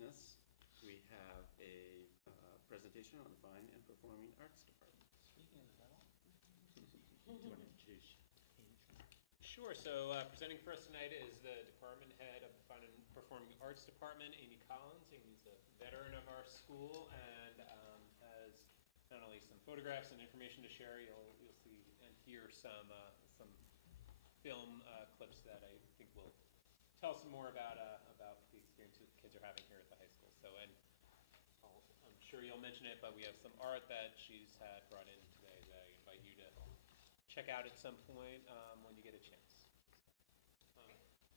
business, we have a presentation on the Fine and Performing Arts Department. Speaking of the devil. Do you want to introduce? Sure. So presenting for us tonight is the department head of the Fine and Performing Arts Department, Amy Collins. Amy's a veteran of our school and has not only some photographs and information to share. You'll see and hear some film clips that I think will tell some more about the experience that kids are having here at the high school. So, and I'm sure you'll mention it, but we have some art that she's had brought in today that I invite you to check out at some point when you get a chance.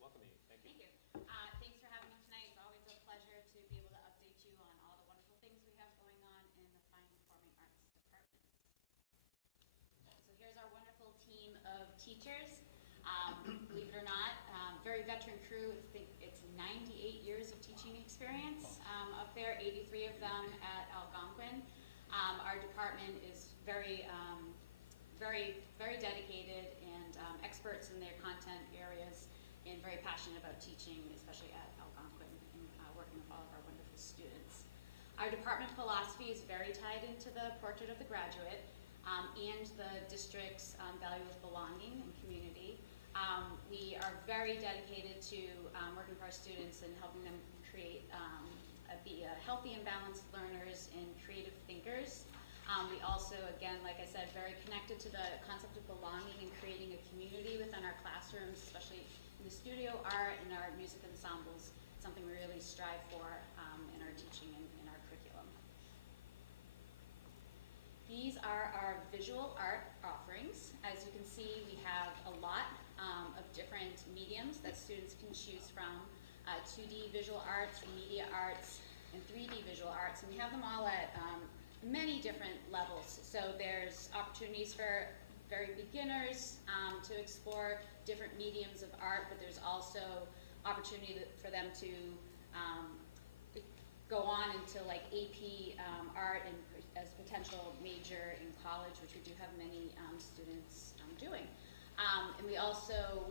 Welcome, Amy. Thank you. Thank you. Thanks for having me tonight. It's always a pleasure to be able to update you on all the wonderful things we have going on in the Fine and Performing Arts Department. So here's our wonderful team of teachers. Believe it or not, very veteran crew. I think it's 98 years of teaching experience up there, 83 of them at Algonquin. Our department is very dedicated and experts in their content areas and very passionate about teaching, especially at Algonquin, and working with all of our wonderful students. Our department philosophy is very tied into the portrait of the graduate and the district's value of belonging and community. We are very dedicated to working with our students and helping them create, be healthy and balanced learners and creative thinkers. We also, again, like I said, very connected to the concept of belonging and creating a community within our classrooms, especially in the studio art and our music ensembles, something we really strive for in our teaching and in our curriculum. These are our visual art offerings. As you can see, we have a lot of different mediums that students can choose from, 2D visual arts, media arts, and 3D visual arts, and we have them all at many different levels. So there's opportunities for very beginners to explore different mediums of art, but there's also opportunity for them to go on into like AP art and as a potential major in college, which we do have many students doing. And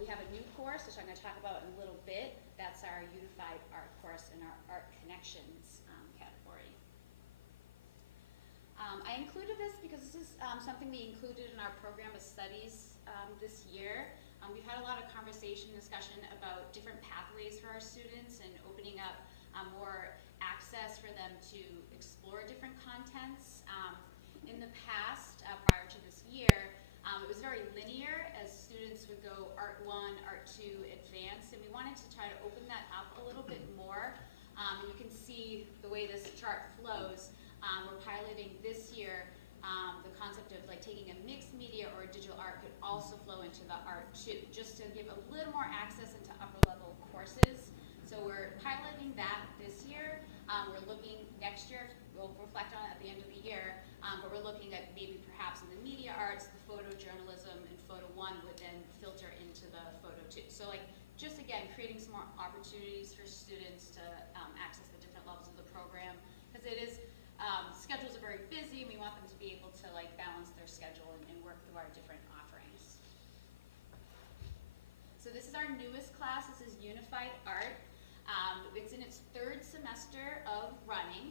we have a new course, which I'm going to talk about in a little bit. That's our Unified Art course in our Art Connections category. I included this because this is something we included in our program of studies this year. We've had a lot of conversation, discussion about different pathways for our students and opening up more access for them to explore different contents. In the past, prior to this year, it was very linear as students would go Art 1, Art 2, Advanced, and we wanted to try to open that up a little bit more. And you can see the way this chart flows. We're piloting this year the concept of like taking a mixed media or digital art could also flow into the Art 2, just to give a little more access into upper level courses. So we're piloting that this year. We're looking next year, we'll reflect on it at the end of the year, but we're looking at maybe perhaps in the media arts, the photojournalism and Photo 1 would then filter into the Photo 2. So like just again, creating some more opportunities for students to access the different levels of the program, because it is, schedules are very busy and we want them to be able to like balance their schedule and work through our different offerings. So this is our newest class. This is Unified Art. It's in its third semester of running.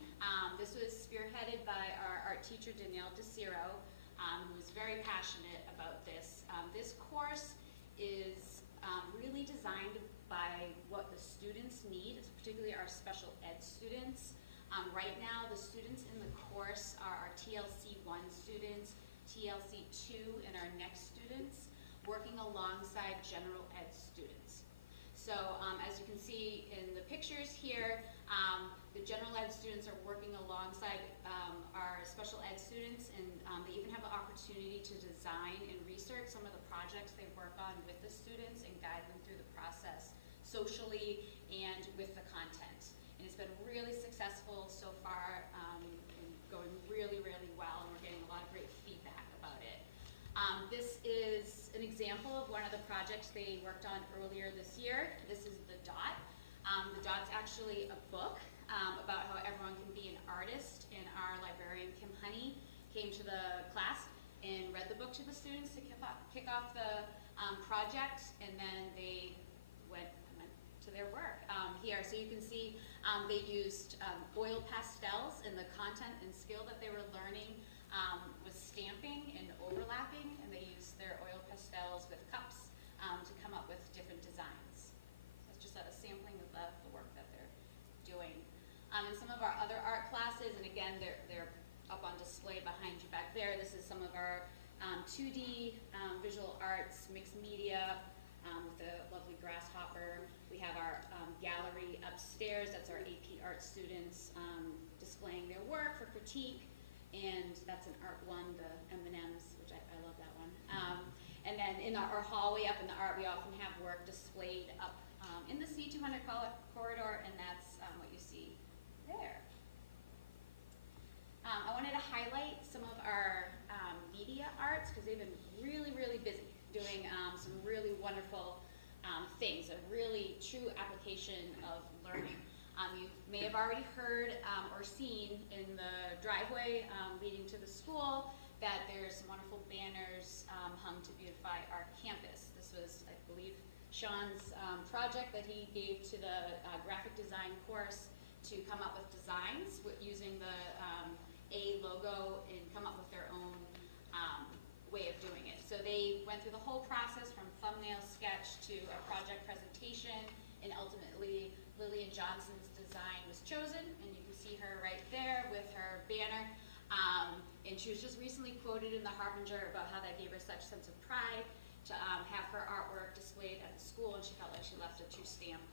This was spearheaded by our art teacher, Danielle DeCiro, who was very passionate about this. This course is really designed by what the students need, particularly our special ed students. Right now, the students in the course are our TLC 1 students, TLC 2, and our next students, working alongside general ed students. So as you can see in the pictures here, the general ed students are working alongside our special ed students, and they even have the opportunity to design and research some of the projects they work on with the students and guide them through the process socially and with the content. And it's been really successful so far and going really, really well, and we're getting a lot of great feedback about it. This is an example of one of the projects they worked on earlier this year. This is The Dot. The Dot's actually a book about how everyone can be an artist, and our librarian, Kim Honey, came to the class and read the book to the students to kick off the project, and then they went to their work here. So you can see They used oil pastels, and the content and skill that they were learning was stamping and overlapping, and they used their oil pastels with cups to come up with different designs. So it's just a sampling of the work that they're doing. In some of our other art classes, and again, they're up on display behind you back there. This is some of our 2D visual arts, mixed media, with the lovely grasshopper. We have our gallery upstairs. That's our AP art students displaying their work for critique. And that's an Art 1, the M&Ms, which I love that one. And then in our hallway up in the art, we often have work displayed up in the C200 corridor, and that's what you see there. I wanted to highlight some of our media arts because they've been really, really busy doing some really wonderful things, a really true application of learning. You may have already heard or seen in the driveway leading to the school that there's some wonderful banners hung to beautify our campus. This was, I believe, Sean's project that he gave to the graphic design course to come up with designs using the A logo and come up with their own way of doing it. So they went through the whole process from thumbnail sketch to a project presentation, and ultimately Lillian Johnson's design was chosen, and you can see her right there with her banner. And she was just recently quoted in the Harbinger about how that gave her such sense of pride to have her artwork displayed at the school, and she felt like she left a true stamp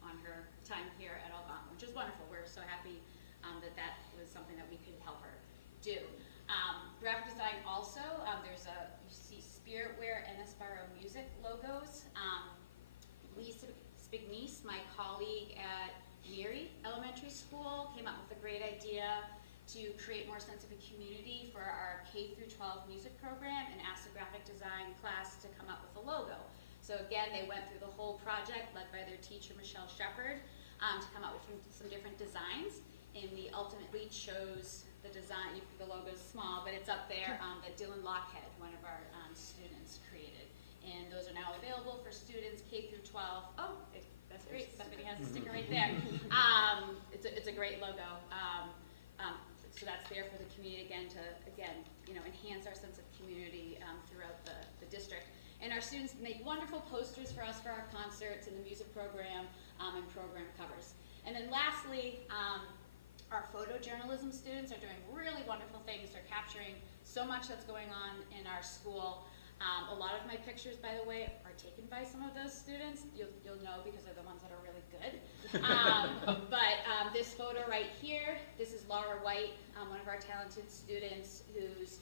on her time here at Algonquin, which is wonderful. We're so happy that was something that we could help her do. Graphic design also, you see Spiritware and Esparo Music logos. Lisa Spignese, my colleague at Neary Elementary School, came up with a great idea to create more sense of a community for our K through 12 music program, and asked the graphic design class to come up with a logo. So again, they went through the whole project led by their teacher, Michelle Shepard, to come up with some different designs, and we ultimately chose the design. The logo's small, but it's up there, that Dylan Lockhead, one of our students, created. And those are now available for students K through 12. Oh, that's great. Stephanie has a sticker right there. It's a great logo. So that's there for the community again to enhance our sense of community throughout the district. And our students make wonderful posters for us for our concerts and the music program and program covers. And then lastly, our photojournalism students are doing really wonderful things. They're capturing so much that's going on in our school. A lot of my pictures, by the way, are taken by some of those students. You'll know because they're the ones that are really good. But this photo right here, this is Laura White, one of our talented students who's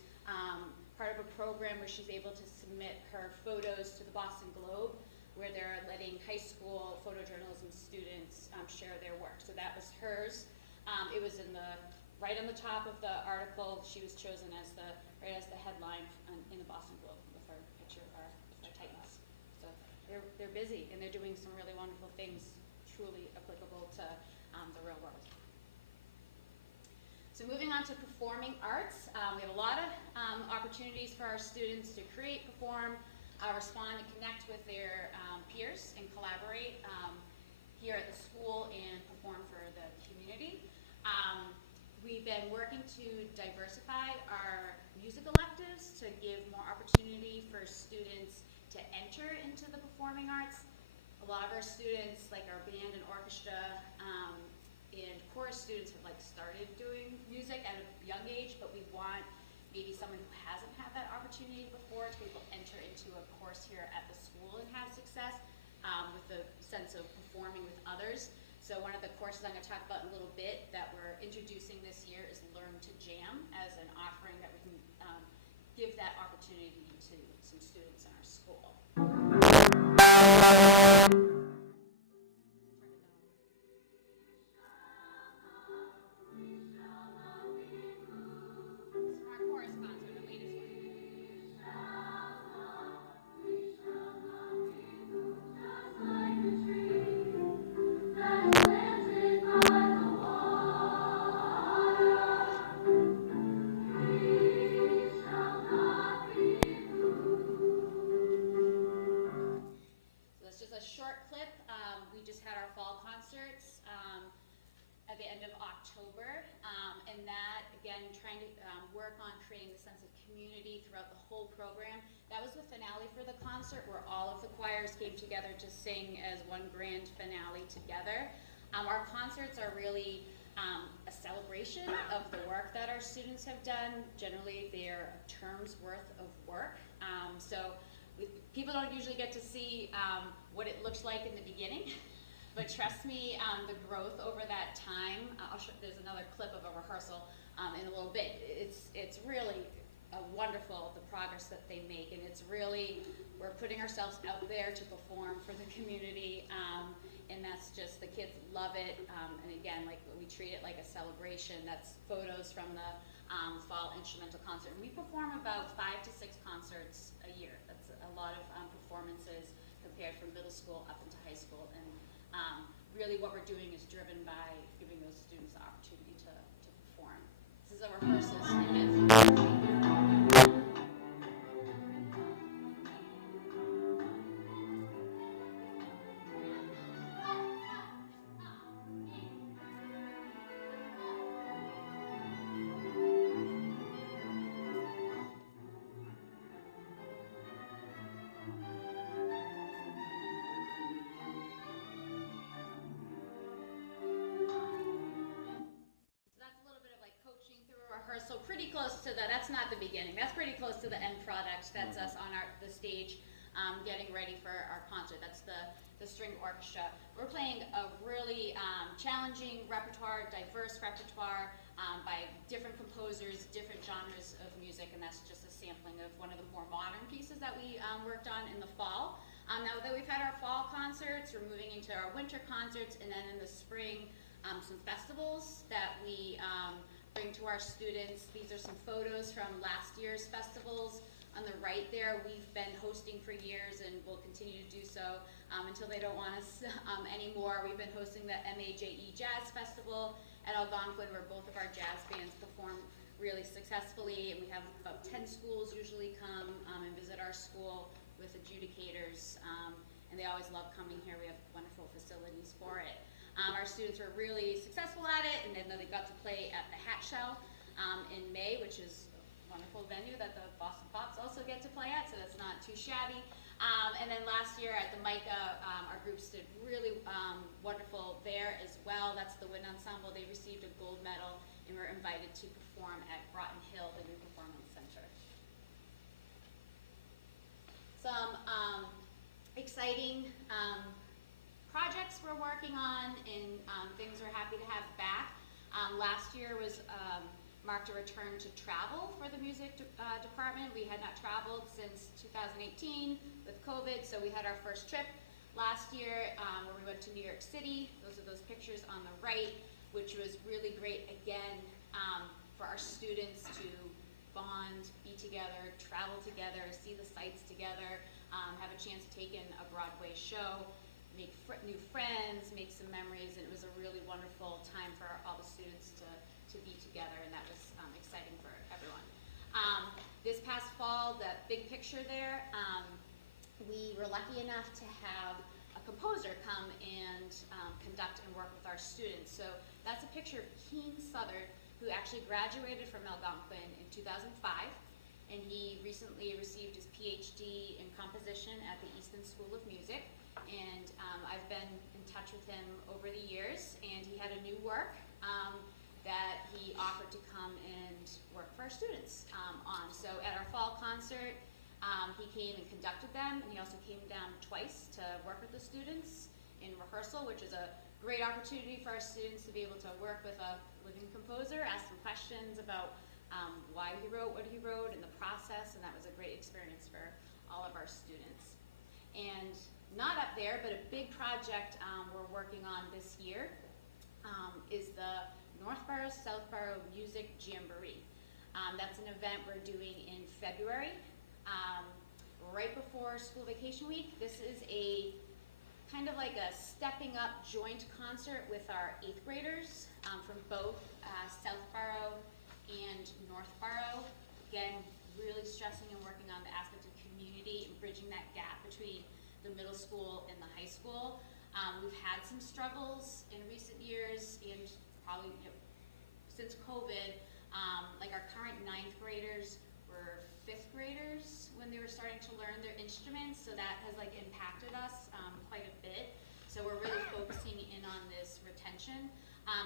part of a program where she's able to submit her photos to the Boston Globe, where they're letting high school photojournalism students share their work. So that was hers. It was right on the top of the article. She was chosen as the headline in the Boston Globe with her picture of our Titans. So they're busy, and they're doing some really wonderful things, truly applicable to the real world. So moving on to performing arts, we have a lot of opportunities for our students to create, perform, respond, and connect with their peers and collaborate here at the school and perform for the community. We've been working to diversify our music electives to give more opportunity for students to enter into the performing arts. A lot of our students, like our band and orchestra and chorus students, have started doing music at a young age, but we want maybe someone who hasn't had that opportunity before to be able to enter into a course here at the school and have success with the sense of performing with others. So one of the courses I'm going to talk about in a little bit that we're introducing this year is Learn to Jam, as an offering that we can give that opportunity to some students in our school. Short community throughout the whole program. That was the finale for the concert, where all of the choirs came together to sing as one grand finale together. Our concerts are really a celebration of the work that our students have done. Generally, they're a term's worth of work. People don't usually get to see what it looks like in the beginning, but trust me, the growth over that time, there's another clip of a rehearsal in a little bit. It's really wonderful, the progress that they make, and it's really, we're putting ourselves out there to perform for the community, and that's just, the kids love it, and again, like, we treat it like a celebration. That's photos from the fall instrumental concert. And we perform about 5 to 6 concerts a year. That's a lot of performances compared from middle school up into high school, and really what we're doing is driven by giving those students the opportunity to perform. This is a rehearsal snippet. So pretty close to that's not the beginning, that's pretty close to the end product. That's us on the stage getting ready for our concert. That's the string orchestra. We're playing a really challenging repertoire, diverse repertoire by different composers, different genres of music, and that's just a sampling of one of the more modern pieces that we worked on in the fall. Now that we've had our fall concerts, we're moving into our winter concerts, and then in the spring, some festivals that we bring to our students. These are some photos from last year's festivals. On the right there, we've been hosting for years and will continue to do so until they don't want us anymore. We've been hosting the MAJE Jazz Festival at Algonquin, where both of our jazz bands perform really successfully, and we have about 10 schools usually come and visit our school with adjudicators, and they always love coming here. We have wonderful facilities for it. Our students were really successful at it, and then they got to play at the Hat Shell in May, which is a wonderful venue that the Boston Pops also get to play at, so that's not too shabby. And then last year at the MICA, our groups did really wonderful there as well. That's the Wind Ensemble. They received a gold medal and were invited to perform at Groton Hill, the new performance center. Some exciting projects we're working on, and things we're happy to have back. Last year marked a return to travel for the music department. We had not traveled since 2018 with COVID, so we had our first trip last year where we went to New York City. Those are those pictures on the right, which was really great, again, for our students to bond, be together, travel together, see the sights together, have a chance to take in a Broadway show, make new friends, make some memories, and it was a really wonderful time for all the students to be together, and that was exciting for everyone. This past fall, the big picture there, we were lucky enough to have a composer come and conduct and work with our students. So that's a picture of Keen Southard, who actually graduated from Algonquin in 2005, and he recently received his PhD in composition at the Easton School of Music. And I've been in touch with him over the years, and he had a new work that he offered to come and work for our students on. So at our fall concert, he came and conducted them, and he also came down twice to work with the students in rehearsal, which is a great opportunity for our students to be able to work with a living composer, ask some questions about why he wrote what he wrote and the process, and that was a great experience for all of our students. And not up there, but a big project we're working on this year is the Northborough Southborough Music Jamboree. That's an event we're doing in February, right before school vacation week. This is a kind of like a stepping up joint concert with our 8th graders from both Southborough and Northborough. Again, really stressing and working on the aspect of community and bridging that gap between the middle school and the high school. We've had some struggles in recent years, and probably since COVID, like our current 9th graders were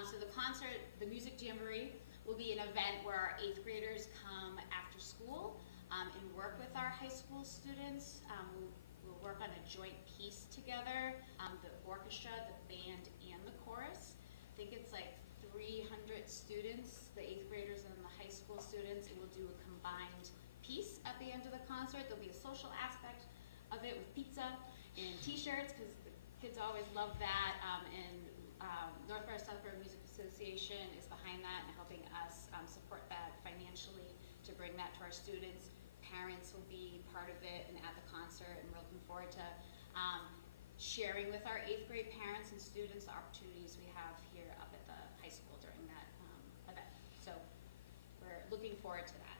So the concert, the Music Jamboree, will be an event where our 8th graders come after school and work with our high school students. We'll work on a joint piece together, the orchestra, the band, and the chorus. I think it's like 300 students, the 8th graders and the high school students, and we'll do a combined piece at the end of the concert. There'll be a social aspect of it with pizza and t-shirts, because the kids always love that, and Northborough Southborough Music Association is behind that and helping us support that financially to bring that to our students. Parents will be part of it and at the concert, and we're looking forward to sharing with our 8th grade parents and students the opportunities we have here up at the high school during that event. So we're looking forward to that.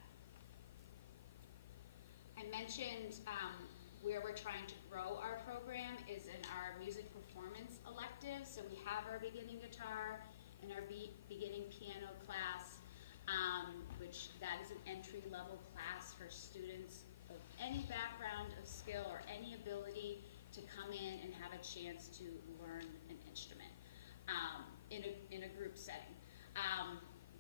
I mentioned where we're trying to grow our program is in our music performance electives. So we have our beginning guitar and our beginning piano class, which that is an entry-level class for students of any background of skill or any ability to come in and have a chance to learn an instrument in a group setting.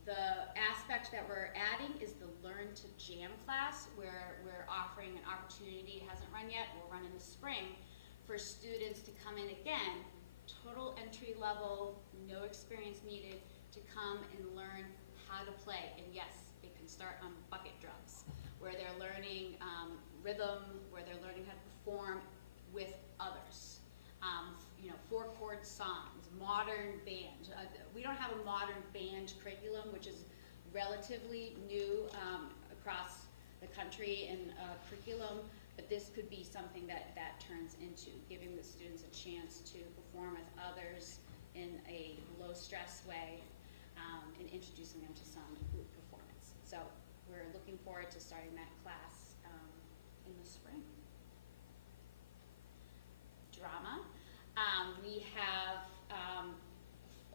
The aspect that we're adding is the Learn to Jam class, where we're offering an opportunity, it hasn't run yet, we'll run in the spring, for students to come in again, total entry level, no experience needed, to come and learn how to play. And yes, they can start on bucket drums, where they're learning rhythm, where they're learning how to perform with others. 4-chord songs, modern band. We don't have a modern band curriculum, which is relatively new across the country in curriculum, but this could be something that turns into giving the students a chance to perform with others in a low-stress way, and introducing them to some group performance. So we're looking forward to starting that class in the spring. Drama. We have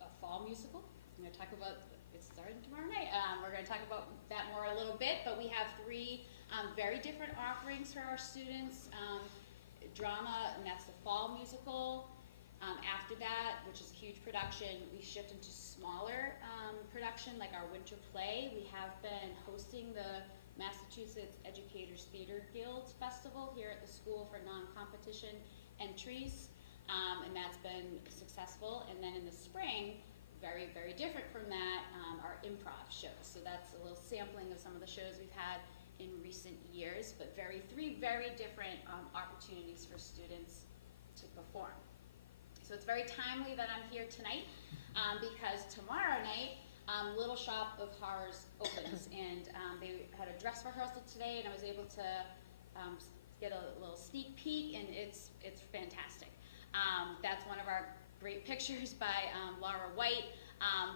a fall musical. I'm going to talk about, it's starting tomorrow night. We're going to talk about that more a little bit, but we have 3 very different offerings for our students. Drama, and that's the fall musical. After that, which is a huge production, we shift into smaller production, like our winter play. We have been hosting the Massachusetts Educators Theater Guild Festival here at the school for non-competition entries, and that's been successful. And then in the spring, very, very different from that, are improv shows. So that's a little sampling of some of the shows we've had in recent years, but 3 very different opportunities for students to perform. So it's very timely that I'm here tonight, because tomorrow night, Little Shop of Horrors opens, and they had a dress rehearsal today, and I was able to get a little sneak peek, and it's fantastic. That's one of our great pictures by Laura White.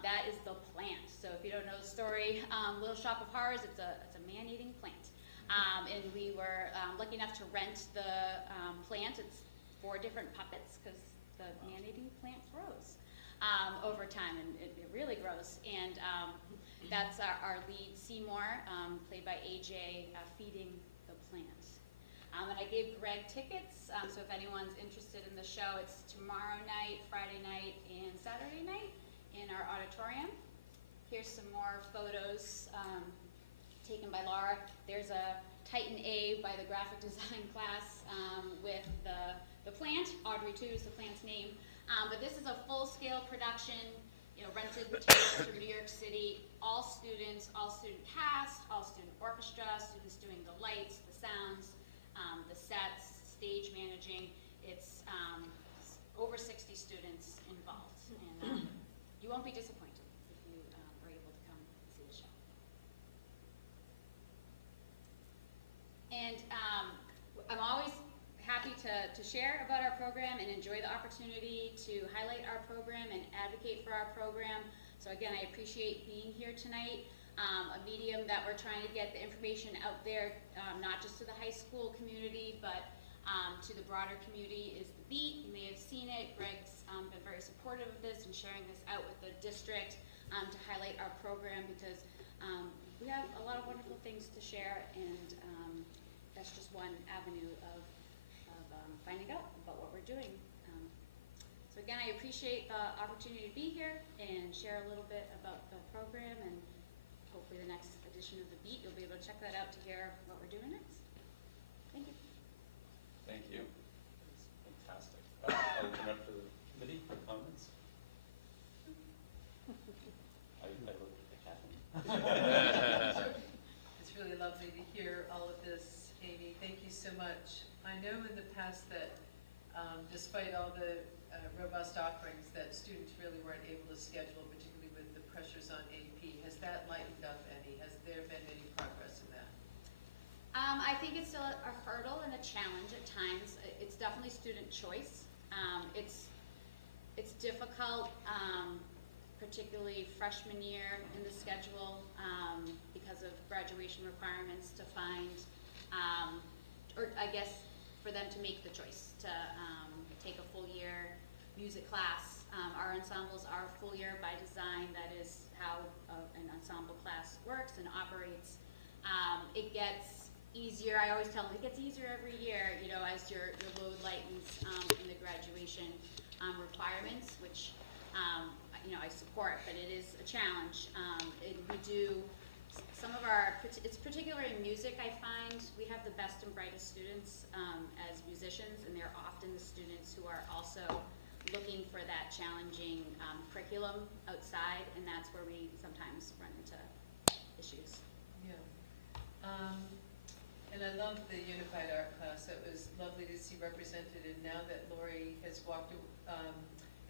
That is the plant. So if you don't know the story, Little Shop of Horrors, it's a man-eating plant. And we were lucky enough to rent the plant. It's 4 different puppets, because the man-eating plant grows over time, and it really grows. And that's our lead, Seymour, played by AJ, feeding the plant. And I gave Greg tickets, so if anyone's interested in the show, it's tomorrow night, Friday night, and Saturday night in our auditorium. Here's some more photos taken by Laura. There's a Titan A by the graphic design class with the plant. Audrey, too, is the plant's name. But this is a full-scale production, rented materials from New York City. All students, all student cast, all student orchestra, students doing the lights, the sounds, the sets, stage managing. It's over 60 students involved, and you won't be disappointed if you are able to come see the show. And I'm always happy to share about our program and enjoy the opportunity to highlight our program and advocate for our program. So again, I appreciate being here tonight. A medium that we're trying to get the information out there, not just to the high school community, but to the broader community, is the Beat. You may have seen it. Greg's been very supportive of this and sharing this out with the district to highlight our program, because we have a lot of wonderful things to share, and that's just one avenue of finding out about what we're doing. So again, I appreciate the opportunity to be here, and share a little bit about the program, and hopefully the next edition of The Beat, you'll be able to check that out to hear what we're doing next. Thank you. Thank you. Fantastic. I'll open up to the committee for comments. I looked at the Kathleen. It's really lovely to hear all of this, Amy. Thank you so much. I know in the past that despite all the robust offerings that students really weren't able to schedule, particularly with the pressures on AP. Has that lightened up any? Has there been any progress in that? I think it's still a hurdle and a challenge at times. It's definitely student choice. It's difficult, particularly freshman year in the schedule, because of graduation requirements to find, or I guess for them to make the choice to take a full year music class. Our ensembles are full year by design. That is how an ensemble class works and operates. It gets easier. I always tell them it gets easier every year, you know, as your load lightens in the graduation requirements, which you know, I support, but it is a challenge. We do some of our, it's particular in music, I find we have the best and brightest students as musicians, and they're often the students who are also looking for that challenging curriculum outside, and that's where we sometimes run into issues. Yeah. And I love the Unified Art class. It was lovely to see represented, and now that Lori has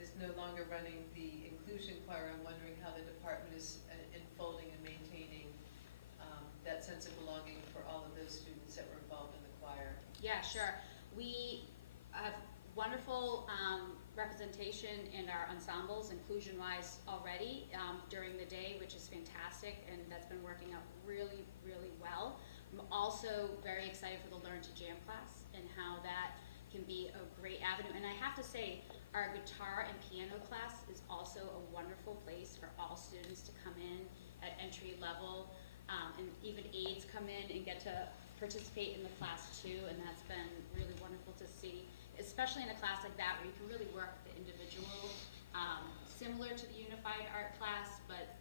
is no longer running the inclusion choir, I'm wondering how the department is enfolding and maintaining that sense of belonging for all of those students that were involved in the choir. Yeah, sure. We have wonderful representation in our ensembles, inclusion-wise, already during the day, which is fantastic, and that's been working out really, really well. I'm also very excited for the Learn to Jam class and how that can be a great avenue. And I have to say, our guitar and piano class is also a wonderful place for all students to come in at entry level, and even aides come in and get to participate in the class too, and that's been really wonderful to see, especially in a class like that where you can really work the individual, similar to the Unified Art class, but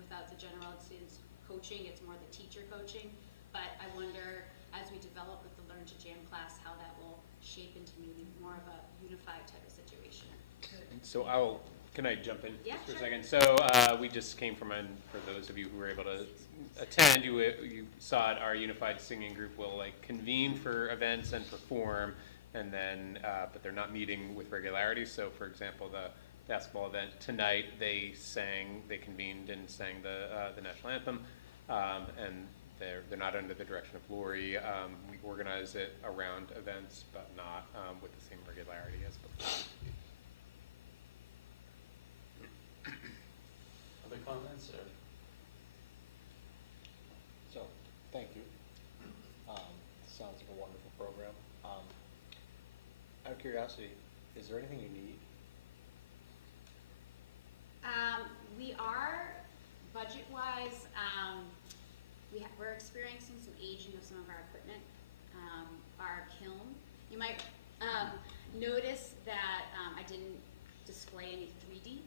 without the general ed students coaching. It's more the teacher coaching. But I wonder, as we develop with the Learn to Jam class, how that will shape into maybe more of a unified type of situation. So can I jump in Yeah, for sure. a second? So we just came from, for those of you who were able to attend, you saw it, our unified singing group will convene for events and perform, and then, but they're not meeting with regularity. So for example, the basketball event tonight, they convened and sang the national anthem, and they're not under the direction of Lori. We organize it around events, but not with the same regularity as before. Other comments or? So, thank you. Sounds like a wonderful program. Out of curiosity, is there anything you need? We are, budget-wise, we're experiencing some aging of some of our equipment. Our kiln, you might notice that I didn't display any 3D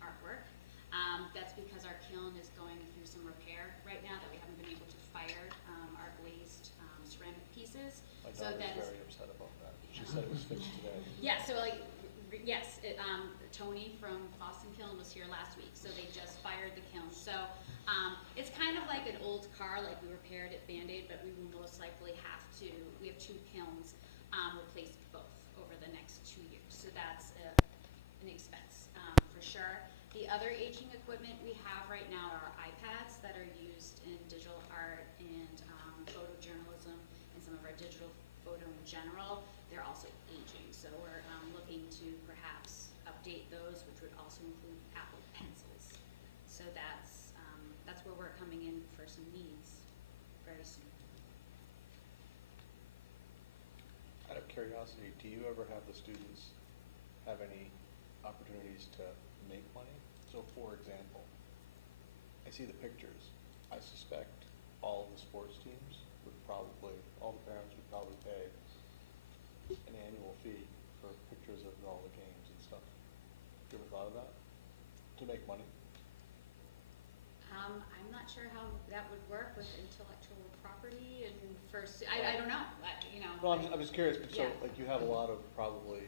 artwork. That's because our kiln is going through some repair right now that we haven't been able to fire our glazed ceramic pieces. My So daughter that was is, very upset about that. She said it was fixed today. yeah, so yes, Tony from Boston Kiln was here last week, so they just fired the kiln. So it's kind of like an old car, like we repaired it Band-Aid, but we will most likely have to, we have 2 kilns, replace both over the next 2 years. So that's an expense for sure. The other aging equipment we have right now are iPads that are used in digital art and photojournalism and some of our digital photo in general. They're also aging, so we're looking to perhaps update those, which would also include Apple Pencils. So that's where we're coming in for some needs very soon. Out of curiosity, do you ever have the students have any opportunities to make money? So for example, I see the pictures. I suspect all of the sports teams would probably, all the parents would probably pay an annual fee for pictures of all the games and stuff. You ever thought of that? To to make money? I'm not sure how that would work with intellectual property and I don't know, you know. Well, I'm just curious, but so, Yeah. like, you have a lot of probably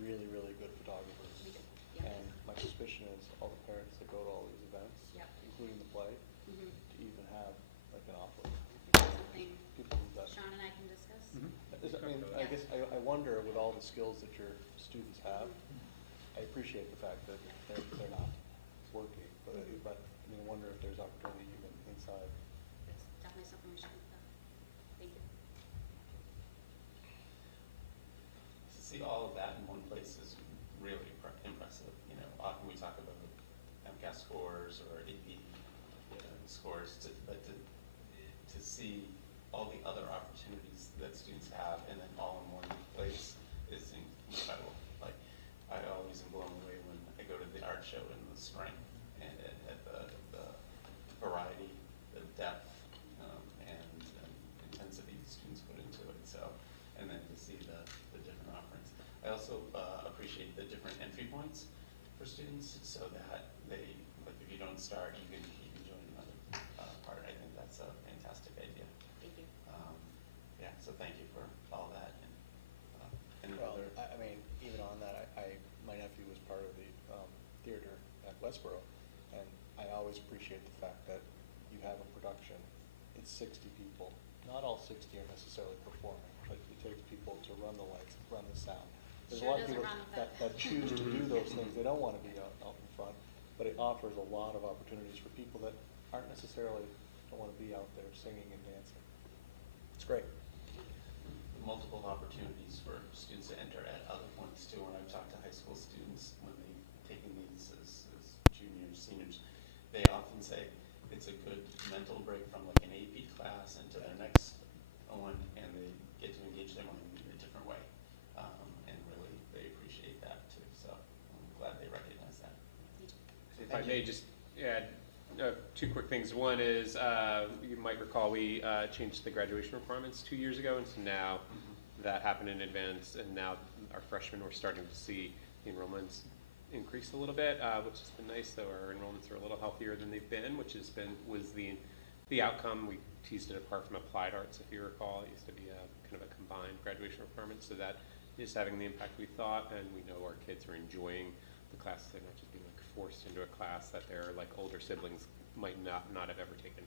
really, really good photographers. We do, yeah. And my suspicion is all the parents that go to all these events, Yep. including the play, Mhm. to even have like an offer. It's something People who've done. Sean and I can discuss. I mean, I Yeah. guess, I wonder with all the skills that your students have, I appreciate the fact that they're not working, but I mean, I wonder if there's opportunity even inside. It's definitely something we should look at. Thank you. To see all of that in one place is really impressive. You know, often we talk about MCAS scores or AP scores, but to see all the other opportunities that students have and then all in one place is incredible. Like, I always am blown away when I go to the art show in the spring and at the variety, the depth, and intensity students put into it. So, and then to see the different offerings. I also appreciate the different entry points for students so that they, like, if you don't start, you can join another part. I think that's a fantastic idea. Thank you. Yeah, so thank you for all that. And Well, another, I mean, even on that, my nephew was part of the theater at Westboro, and I always appreciate the fact that you have a production, it's 60 people. Not all 60 are necessarily performing, but it takes people to run the lights, run the sound. There's a Sure lot of doesn't people run with that. that choose to do those things, they don't want to be out in front, but it offers a lot of opportunities for people that aren't necessarily, don't want to be out there singing and dancing. It's great. multiple opportunities for students to enter at other points too. When I've talked to high school students, when they've taken these as juniors, seniors, they often say it's a good mental break from like an AP class into their next one, and they get to engage their mind in a different way. And really, they appreciate that too. So I'm glad they recognize that. If I may just add two quick things. One is, you might recall we changed the graduation requirements 2 years ago, and so now that happened in advance, and now our freshmen, we're starting to see the enrollments increase a little bit, which has been nice. So our enrollments are a little healthier than they've been, which was the outcome. We teased it apart from applied arts, if you recall. It used to be a kind of a combined graduation requirement, so that is having the impact we thought, and we know our kids are enjoying the classes. They're not just being like forced into a class that their like older siblings might not have ever taken.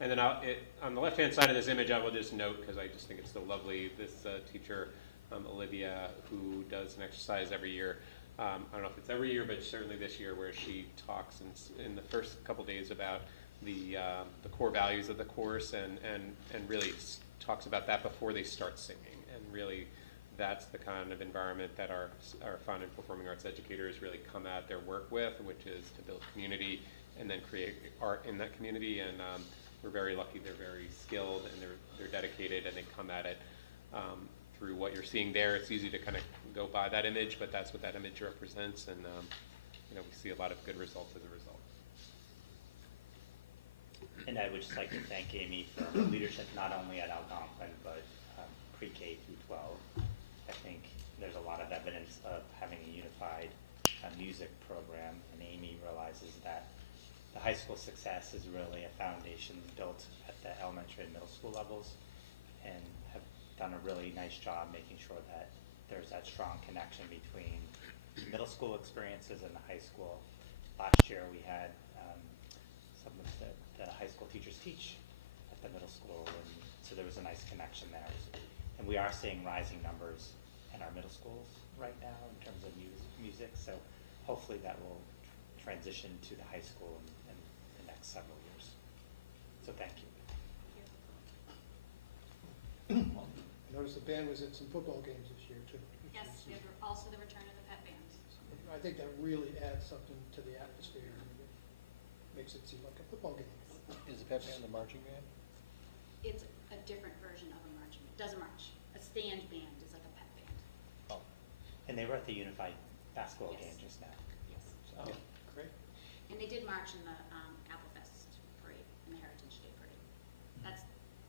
And then on the left-hand side of this image, I will just note, because I just think it's so lovely, this teacher, Olivia, who does an exercise every year. I don't know if it's every year, but certainly this year, where she talks in the first couple days about the core values of the course, and really talks about that before they start singing. And really, that's the kind of environment that our fine and performing arts educators really come at their work with, which is to build community and then create art in that community. And we're very lucky; they're very skilled and they're dedicated, and they come at it through what you're seeing there. It's easy to kind of go by that image, but that's what that image represents, and we see a lot of good results as a result. And I would just like to thank Amy for her leadership, not only at Algonquin, but pre-K through 12. I think there's a lot of evidence of having a unified music program, and Amy realizes that the high school success is really a foundation built at the elementary and middle school levels, and have done a really nice job making sure that there's that strong connection between middle school experiences and the high school. Last year we had some of the high school teachers teach at the middle school, and so there was a nice connection there. And we are seeing rising numbers in our middle schools right now in terms of music, so hopefully that will transition to the high school in the next several years. So thank you. I noticed the band was at some football games this year too. which Yes, is- we have also the return of the pet band. I think that really adds something to the atmosphere, and it makes it seem like a football game. Is the pep band the marching band? It's a different version of a marching band. Doesn't march. A stand band is like a pet band. Oh, And they were at the unified basketball Yes. game just now. Yes. So, Yeah. Great. And they did march in the Apple Fest parade, in the Heritage Day parade. That's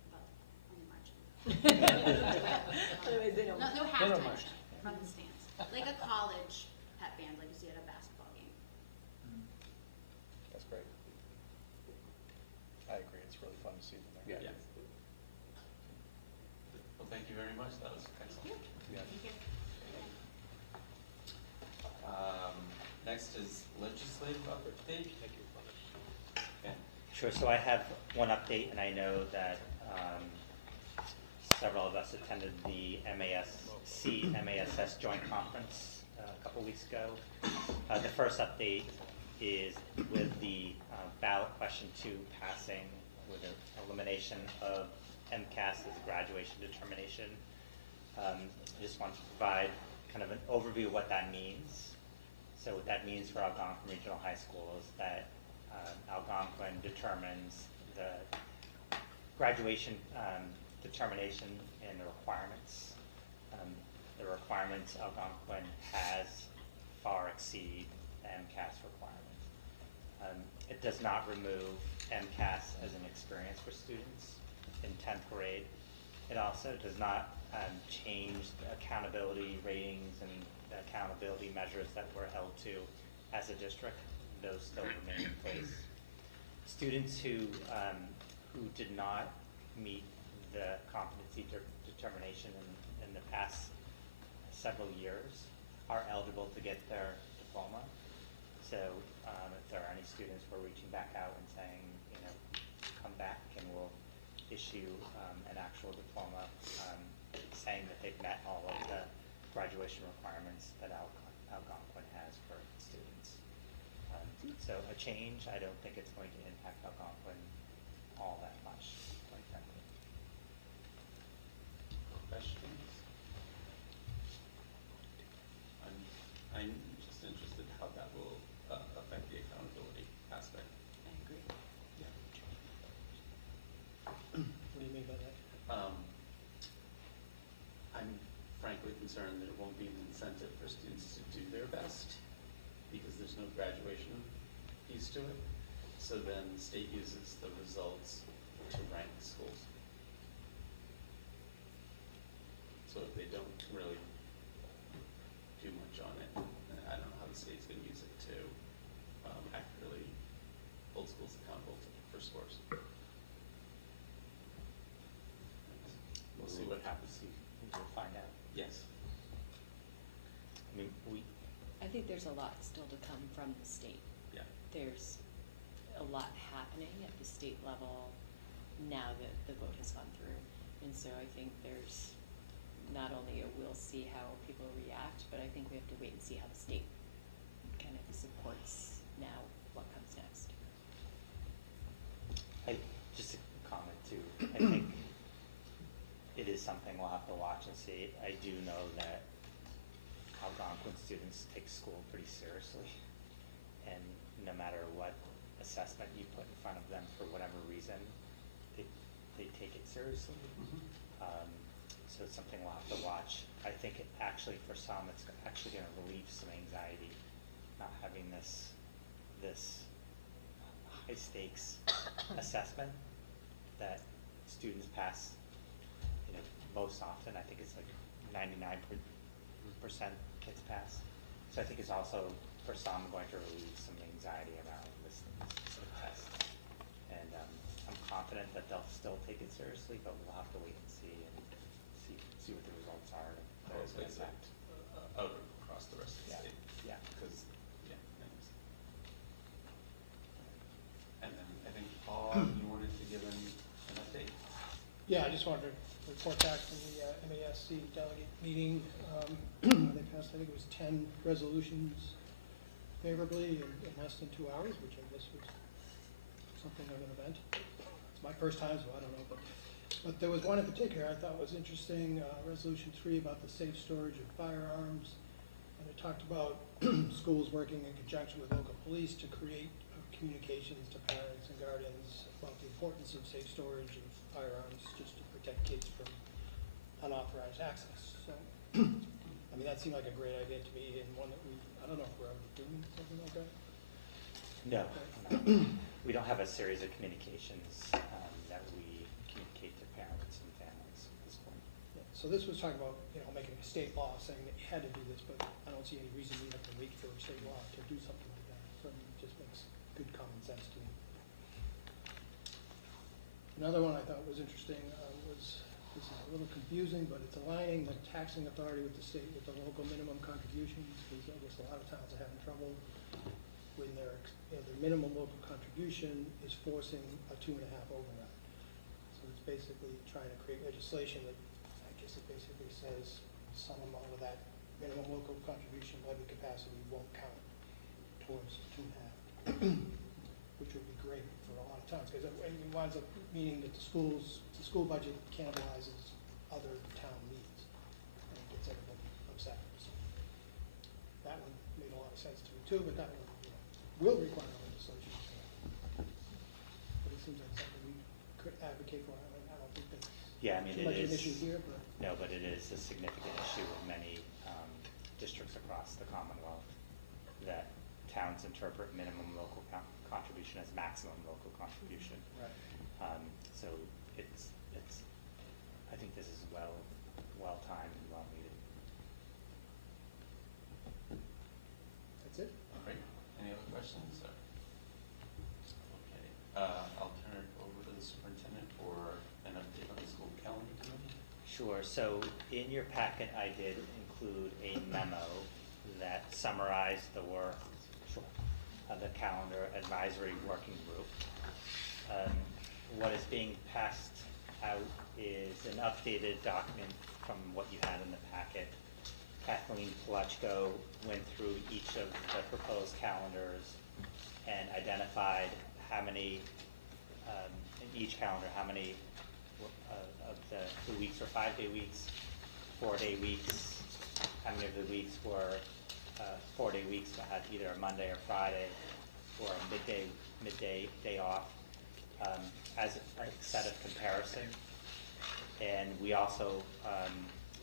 about the only marching. Otherwise they don't. No don't halftime march. show from the stands. Like a college pep band, like you see at a basketball game. I agree, it's really fun to see them there. Yeah. Well, thank you very much, that was excellent. Yeah. Next is legislative update. Thank you. Okay. Sure, so I have one update, and I know that several of us attended the MASC-MASS joint conference a couple weeks ago. The first update is with the ballot question 2 passing with an elimination of MCAS as graduation determination. I just want to provide kind of an overview of what that means. So what that means for Algonquin Regional High School is that Algonquin determines the graduation determination and the requirements. The requirements Algonquin has far exceed the MCAS requirement. It does not remove MCAS as an experience for students in 10th grade. It also does not change the accountability ratings and the accountability measures that we're held to as a district. Those still remain in place. Students who did not meet the competency determination in the past several years are eligible to get their diploma. So if there are any students, we're reaching back out and saying, you know, come back and we'll issue an actual diploma saying that they've met all of the graduation requirements that Algonquin has for students. So a change, I don't think it's going to impact Algonquin all that much, quite frankly. Questions? I'm just interested how that will affect the accountability aspect. I agree. Yeah. What do you mean by that? I'm frankly concerned there won't be an incentive for students to do their best because there's no graduation piece to it. So then the state uses the results to rank schools. So if they don't really do much on it, I don't know how the state's going to use it to accurately hold schools accountable for scores. We'll see what happens. We'll find out. Yes. I mean, I think there's a lot still to come from the state. Yeah. There's a lot happening at the state level now that the vote has gone through. And so I think there's not only we'll see how people react, but I think we have to wait and see how the state kind of supports now what comes next. Just a comment too. I think it is something we'll have to watch and see. I do know that Algonquin students take school pretty seriously, and no matter what assessment you put in front of them for whatever reason, they take it seriously. So it's something we'll have to watch. I think it actually, for some, it's actually going to relieve some anxiety, not having this high stakes assessment that students pass, you know, most often. I think it's like 99% kids pass. So I think it's also, for some, going to relieve some anxiety around this test. And I'm confident that they'll still take it seriously, but we'll have to wait and see what the results are. And Or there's an is it impact. out across the rest of the Yeah. state? Yeah. Because, yeah, anyways. And then I think, Paul, you wanted to give an update? Yeah, I just wanted to report back from the MASC delegate meeting. They passed, I think it was 10 resolutions favorably in less than 2 hours, which I guess was something of an event. It's my first time, so I don't know, but there was one in particular I thought was interesting, Resolution 3 about the safe storage of firearms. And it talked about schools working in conjunction with local police to create communications to parents and guardians about the importance of safe storage of firearms just to protect kids from unauthorized access. So, I mean, that seemed like a great idea to me, and one that I don't know if we're ever doing something like that. No, we don't have a series of communications that we communicate to parents and families at this point. Yeah, so this was talking about, you know, making a state law saying that you had to do this, but I don't see any reason we have to wait for a state law to do something like that. So it just makes good common sense to me. Another one I thought was interesting was, this is a little confusing, but it's aligning the taxing authority with the state, with the local minimum contributions, because I guess a lot of towns are having trouble when their minimum local contribution is forcing a 2.5 override. So it's basically trying to create legislation that, I guess it basically says some amount of that minimum local contribution levy capacity won't count towards 2.5, which would be great for a lot of towns, because it winds up meaning that the school budget cannibalizes other town needs, and it gets everybody upset. So that one made a lot of sense to me too, but that one, will require legislation. But it seems like something we could advocate for. I don't think that's Yeah, I mean, too it much of an is, issue here, but. no, but it is a significant issue in many districts across the Commonwealth, that towns interpret minimum local contribution as maximum local contribution. Right. So it's, I think this is well timed and well needed. That's it? Great. Any other questions? Okay. I'll turn it over to the superintendent for an update on the school calendar committee. Sure, so in your packet, I did include a memo that summarized the work of the calendar advisory working group. What is being passed out is an updated document from what you had in the packet. Kathleen Polachko went through each of the proposed calendars and identified how many, in each calendar, how many of the 2 weeks were 5-day weeks, 4-day weeks, how many of the weeks were 4-day weeks that had either a Monday or Friday or a midday day off, as a set of comparison. And we also,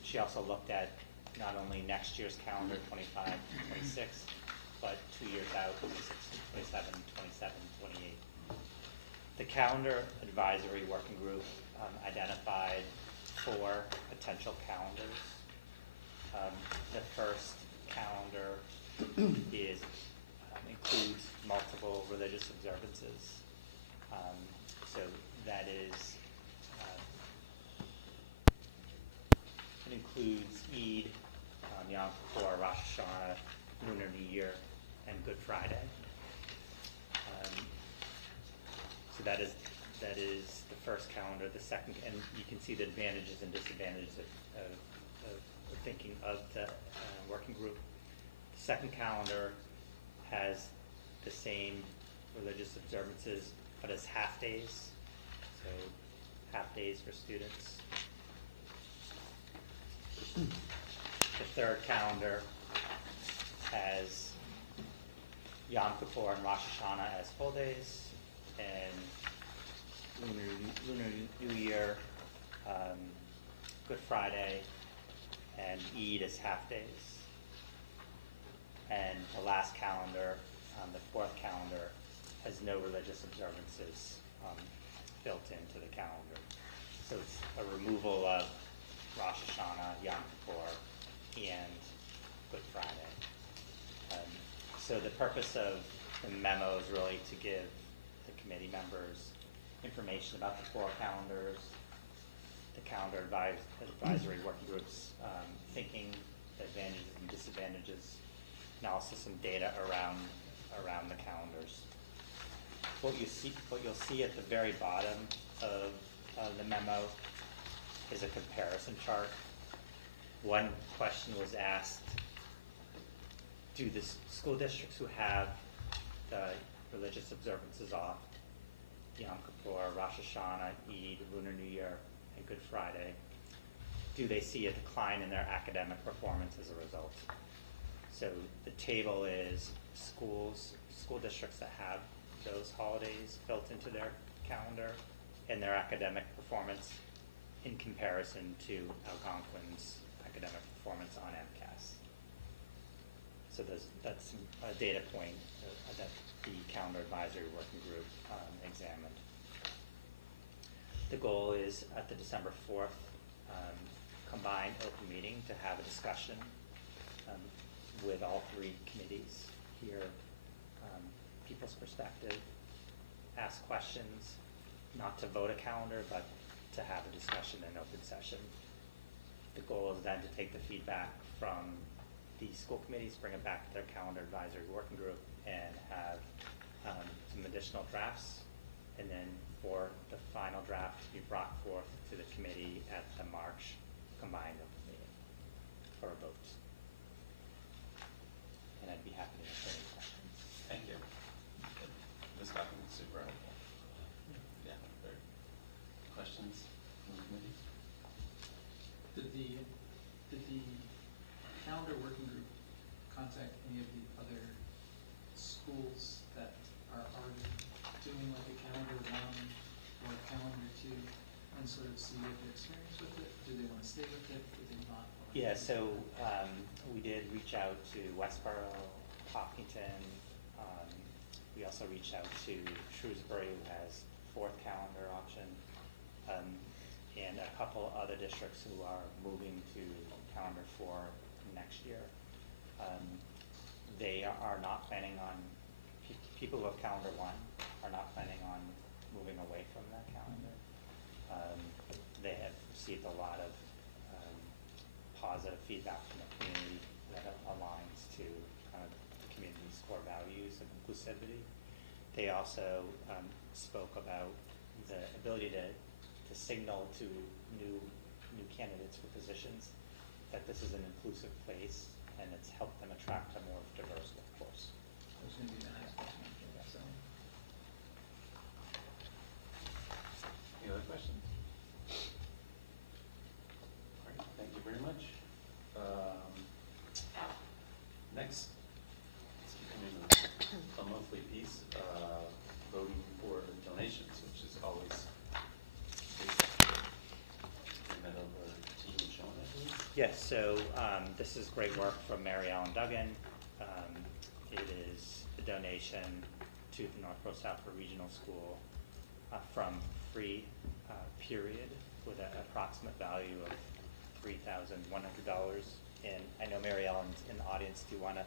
she also looked at not only next year's calendar, 25, 26, but 2 years out, 26, 27, 27, 28. The calendar advisory working group identified 4 potential calendars. The first calendar includes multiple religious observances. So that is, it includes Eid, Yom Kippur, Rosh Hashanah, Lunar New Year, and Good Friday. So that is the first calendar. The second, and you can see the advantages and disadvantages of thinking of the working group. The second calendar has the same religious observances, but as half days. So half days for students. The third calendar has Yom Kippur and Rosh Hashanah as full days, and Lunar New Year, Good Friday, and Eid as half days. And the last calendar, the fourth calendar, has no religious observances built into the calendar. So it's a removal of Rosh Hashanah, Yom Kippur, and Good Friday. So the purpose of the memo is really to give the committee members information about the 4 calendars, the calendar advisory working groups, thinking, the advantages and disadvantages, and also some data around the calendars. What you'll see at the very bottom of the memo is a comparison chart. One question was asked, do the school districts who have the religious observances off, Yom Kippur, Rosh Hashanah, Eid, Lunar New Year, and Good Friday, do they see a decline in their academic performance as a result? So the table is school districts that have those holidays built into their calendar and their academic performance in comparison to Algonquin's academic performance on MCAS. So that's a data point that the calendar advisory working group examined. The goal is at the December 4th combined open meeting to have a discussion with all 3 committees, hear people's perspective, ask questions, not to vote a calendar, but to have a discussion in open session. The goal is then to take the feedback from the school committees, bring it back to their calendar advisory working group, and have some additional drafts, and then for the final draft to be brought forth to the committee at the March combined open meeting for a vote. And I'd be happy to answer any questions. Thank you. This document's super helpful. Yeah, very. Questions from the committee? Did the calendar working group contact any of the other schools that are already doing like a calendar 1 or a calendar 2 and sort of see what their experience with it? Do they want to stay with it? Do they not? Yeah, so we did reach out to Westboro, Hopkinton. We also reached out to Shrewsbury, who has 4th calendar option, and a couple other districts who are moving to calendar 4 next year. They are not planning on, people who have calendar 1 are not planning on moving away from that calendar. They have received a lot of positive feedback from the community that aligns to kind of the community's core values of inclusivity. They also spoke about the ability to signal to new candidates for positions that this is an inclusive place, and it's helped them attract a more diverse workforce. That was going to be the next question. So, Any other questions? All right, thank you very much. Next, let's keep in a monthly piece, voting for donations, which is always that over team Sean, I believe. Yes, so this is great work from Mary Ellen Duggan. It is a donation to the Northborough Southborough Regional School from free period with an approximate value of $3,100. And I know Mary Ellen's in the audience. Do you want to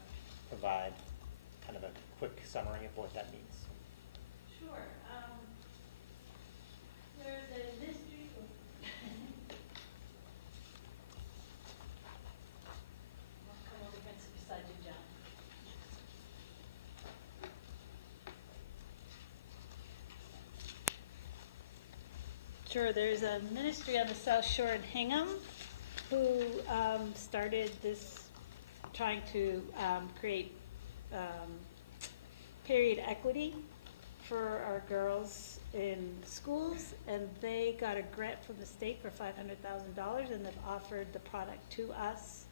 provide kind of a quick summary of what that means? Sure. There's a mystery. I'll come over here and sit beside you, John. Sure, there's a ministry on the South Shore in Hingham who started this, trying to create period equity for our girls in schools, and they got a grant from the state for $500,000, and they've offered the product to us,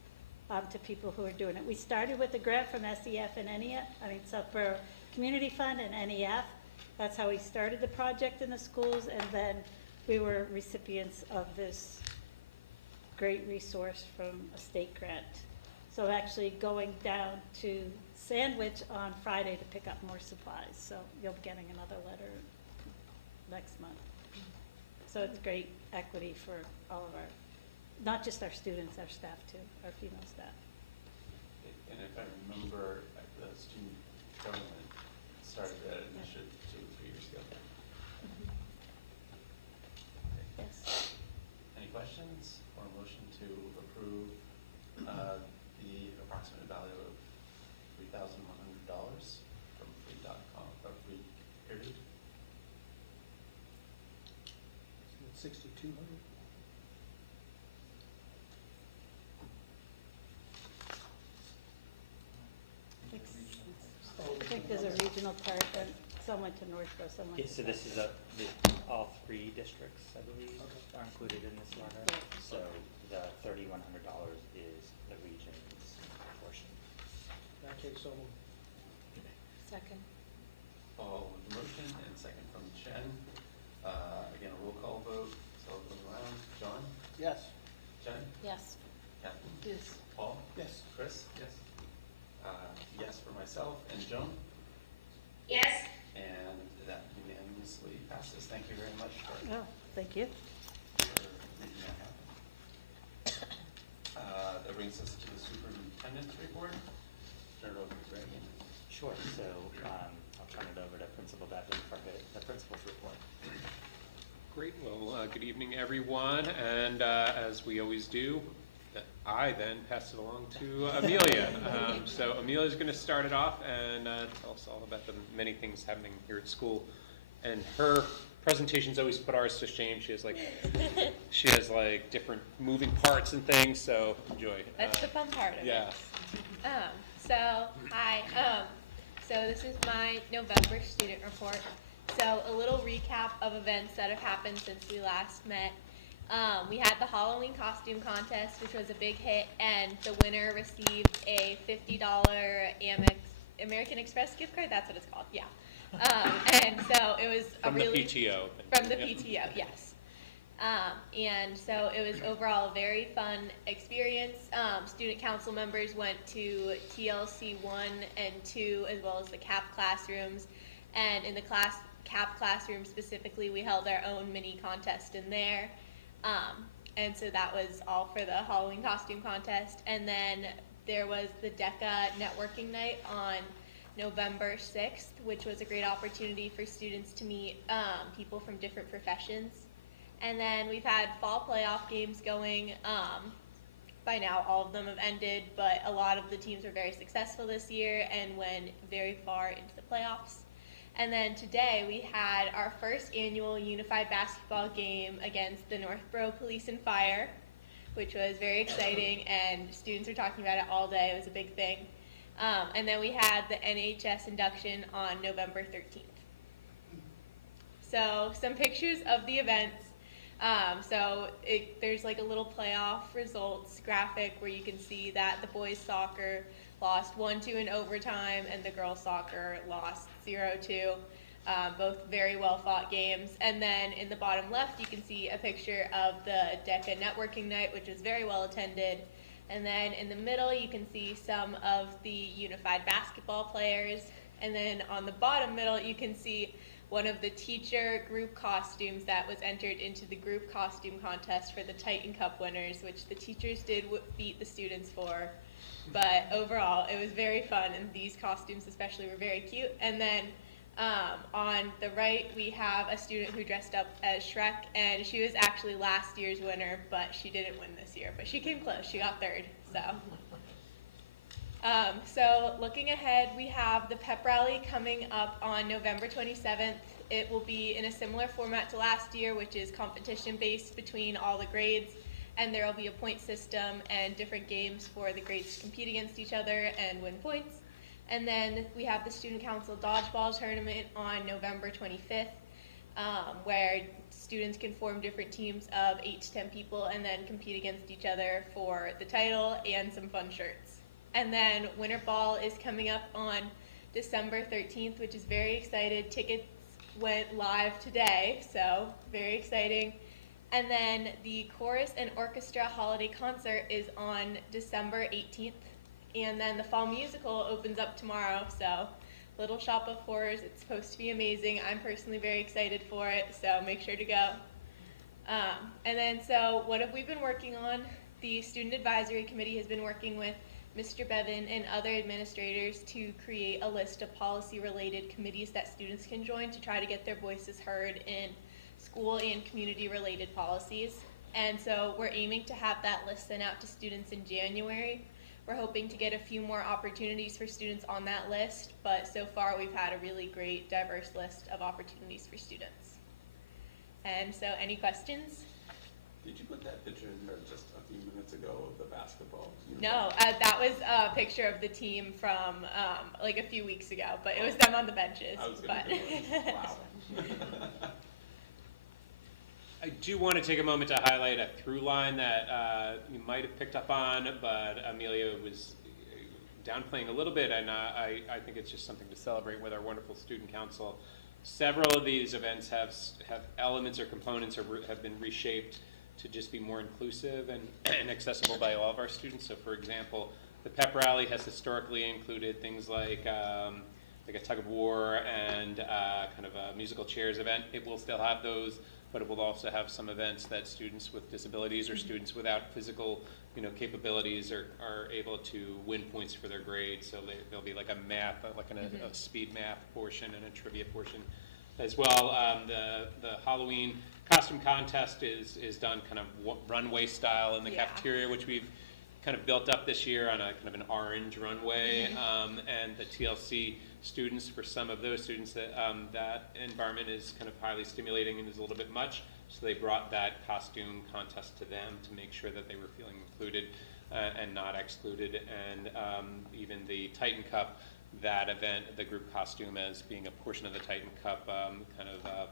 to people who are doing it. We started with a grant from SEF and NEF, Southborough Community Fund and NEF. That's how we started the project in the schools, and then we were recipients of this great resource from a state grant. So actually going down to Sandwich on Friday to pick up more supplies. So you'll be getting another letter next month. So it's great equity for all of our, not just our students, our staff too, our female staff. And if I remember, the student government started that initiative 2 or 3 years ago. Yes. Any questions or a motion to approve the approximate value of $3,100 from free.com, or free period? 6,200? I think there's a regional part, and some went to Northborough, some went Yeah, to so this is all 3 districts, I believe, Okay. are included in this letter. Yeah. So the $3,100 is the region's portion. In that case, so moved. Second. All with the motion and second from Jen. Again, a roll call vote, so I'll go around. John? Yes. Jen? Yes. Kathleen? Yes. Paul? Yes. Chris? yes. Yes for myself, and Joan? Yes. And that unanimously passes. Thank you very much for Oh, thank you. making that happen. That brings us to the superintendent's report. Turn it over to Greg. Sure, so I'll turn it over to Principal Devlin for the principal's report. Great. Well, good evening, everyone. And as we always do, I then pass it along to Amelia. So Amelia's going to start it off and tell us all about the many things happening here at school. And her presentations always put ours to shame. She has like different moving parts and things. So enjoy. That's the fun part of yeah. it. So hi. So this is my November student report. So a little recap of events that have happened since we last met. We had the Halloween costume contest, which was a big hit, and the winner received a $50 Amex American Express gift card. That's what it's called. Yeah. And so it was from the PTO. From the PTO, yes. And so it was overall a very fun experience. Student council members went to TLC 1 and 2, as well as the CAP classrooms. And in the CAP classroom specifically, we held our own mini contest in there. And so that was all for the Halloween costume contest. And then there was the DECA networking night on November 6th, which was a great opportunity for students to meet people from different professions. And then we've had fall playoff games going. By now, all of them have ended, but a lot of the teams were very successful this year and went very far into the playoffs. And then today we had our first annual unified basketball game against the Northborough Police and Fire, which was very exciting, and students were talking about it all day. It was a big thing. And then we had the NHS induction on November 13th. So some pictures of the events. There's like a little playoff results graphic where you can see that the boys soccer lost 1-2 in overtime, and the girls soccer lost 0-2. Both very well fought games. And then in the bottom left, you can see a picture of the DECA networking night, which was very well attended. And then in the middle, you can see some of the unified basketball players. And then on the bottom middle, you can see one of the teacher group costumes that was entered into the group costume contest for the Titan Cup winners, which the teachers did beat the students for. But overall, it was very fun, and these costumes especially were very cute. And then on the right, we have a student who dressed up as Shrek, and she was actually last year's winner, but she didn't win this year. But she came close. She got third. So looking ahead, we have the pep rally coming up on November 27th. It will be in a similar format to last year, which is competition-based between all the grades. And there will be a point system and different games for the grades to compete against each other and win points. And then we have the Student Council Dodgeball Tournament on November 25th, where students can form different teams of 8 to 10 people and then compete against each other for the title and some fun shirts. And then Winter Ball is coming up on December 13th, which is very excited. Tickets went live today, so very exciting. And then the Chorus and Orchestra Holiday Concert is on December 18th. And then the Fall Musical opens up tomorrow, so Little Shop of Horrors, it's supposed to be amazing. I'm personally very excited for it, so make sure to go. And then, so what have we been working on? The Student Advisory Committee has been working with Mr. Bevan and other administrators to create a list of policy-related committees that students can join to try to get their voices heard in school and community-related policies. And so we're aiming to have that list sent out to students in January. We're hoping to get a few more opportunities for students on that list, but so far we've had a really great, diverse list of opportunities for students. And so, any questions? Did you put that picture in there just a few minutes ago of the basketball? No, that was a picture of the team from like a few weeks ago, but it was them on the benches. I was gonna do it. Wow. I do want to take a moment to highlight a through line that you might have picked up on, but Amelia was downplaying a little bit, and I think it's just something to celebrate with our wonderful student council. Several of these events have elements or components or have been reshaped to just be more inclusive and accessible by all of our students. So for example, the pep rally has historically included things like a tug of war and kind of a musical chairs event. It will still have those, but it will also have some events that students with disabilities or students without physical capabilities are able to win points for their grades. So there'll be like a math, a speed math portion and a trivia portion as well. The Halloween costume contest is done kind of runway style in the Yeah. cafeteria, which we've kind of built up this year on a kind of an orange runway. And the TLC students, for some of those students, that environment is kind of highly stimulating and is a little bit much. So they brought that costume contest to them to make sure that they were feeling included and not excluded. And even the Titan Cup, that event, the group costume as being a portion of the Titan Cup kind of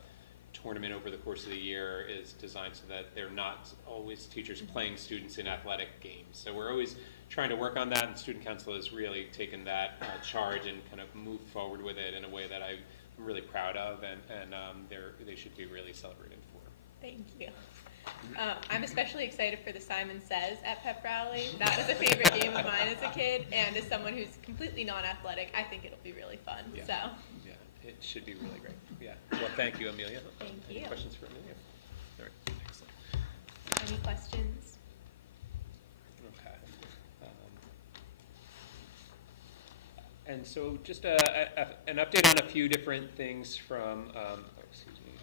tournament over the course of the year, is designed so that they're not always teachers playing students in athletic games. So we're always trying to work on that, and student council has really taken that charge and kind of moved forward with it in a way that I'm really proud of, and they should be really celebrated for. Thank you. I'm especially excited for the Simon Says at Pep Rally. That was a favorite game of mine as a kid, and as someone who's completely non-athletic, I think it'll be really fun. Yeah. So. Yeah, it should be really great. Yeah. Well, thank you, Amelia. Thank Any you. questions for Amelia? All right. Excellent. Any questions? Okay. And so just an update on a few different things from, excuse me,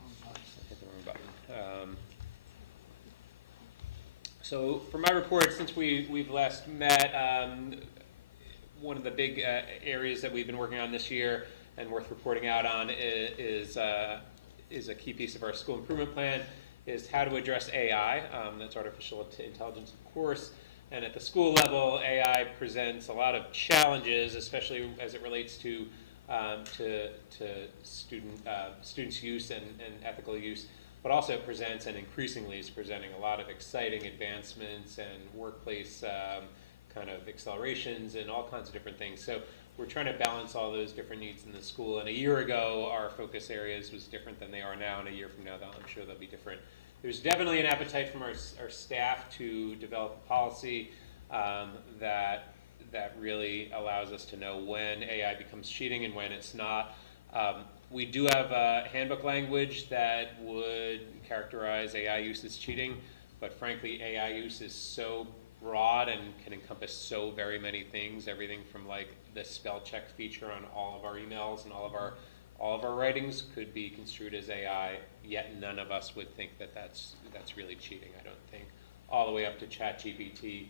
I hit the wrong button. So for my report, since we've last met, one of the big areas that we've been working on this year and worth reporting out on is a key piece of our school improvement plan, is how to address AI. That's artificial intelligence, of course. And at the school level, AI presents a lot of challenges, especially as it relates to students' use and ethical use, but also presents, and increasingly is presenting, a lot of exciting advancements and workplace kind of accelerations and all kinds of different things. So we're trying to balance all those different needs in the school. And a year ago, our focus areas was different than they are now, and a year from now, I'm sure they'll be different. There's definitely an appetite from our staff to develop a policy that really allows us to know when AI becomes cheating and when it's not. We do have a handbook language that would characterize AI use as cheating, but frankly, AI use is so broad and can encompass so very many things, everything from like the spell check feature on all of our emails and all of our writings could be construed as AI, yet none of us would think that that's really cheating, I don't think. All the way up to ChatGPT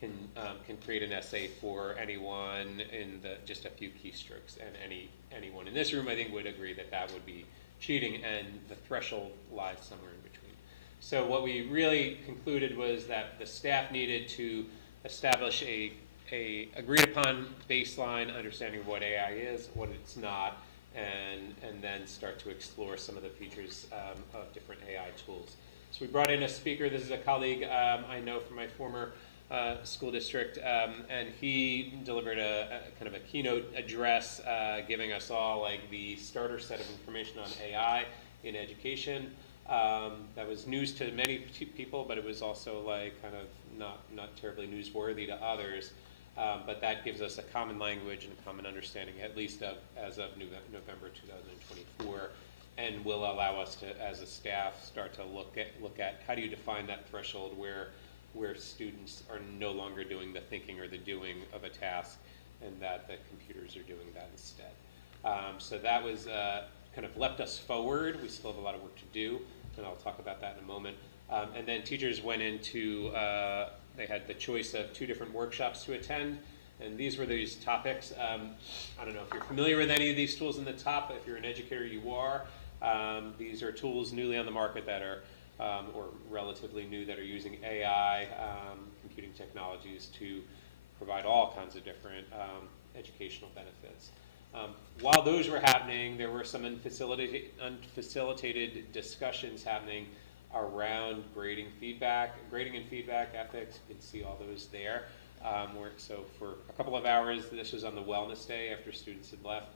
can create an essay for anyone in just a few keystrokes, and anyone in this room, I think, would agree that that would be cheating, and the threshold lies somewhere in between. So what we really concluded was that the staff needed to establish a agreed upon baseline understanding of what AI is, what it's not, and then start to explore some of the features of different AI tools. So we brought in a speaker. This is a colleague I know from my former school district, and he delivered a kind of a keynote address giving us all like the starter set of information on AI in education. That was news to many people, but it was also like kind of not terribly newsworthy to others. But that gives us a common language and a common understanding, at least as of November 2024, and will allow us to, as a staff, start to look at how do you define that threshold where students are no longer doing the thinking or the doing of a task, and that the computers are doing that instead. So that was kind of leapt us forward. We still have a lot of work to do, and I'll talk about that in a moment. And then teachers went into, they had the choice of 2 different workshops to attend, and these were these topics. I don't know if you're familiar with any of these tools in the top. If you're an educator, you are. These are tools newly on the market that are, or relatively new, that are using AI, computing technologies to provide all kinds of different educational benefits. While those were happening, there were some unfacilitated discussions happening around grading and feedback ethics. You can see all those there. So for a couple of hours, this was on the wellness day after students had left.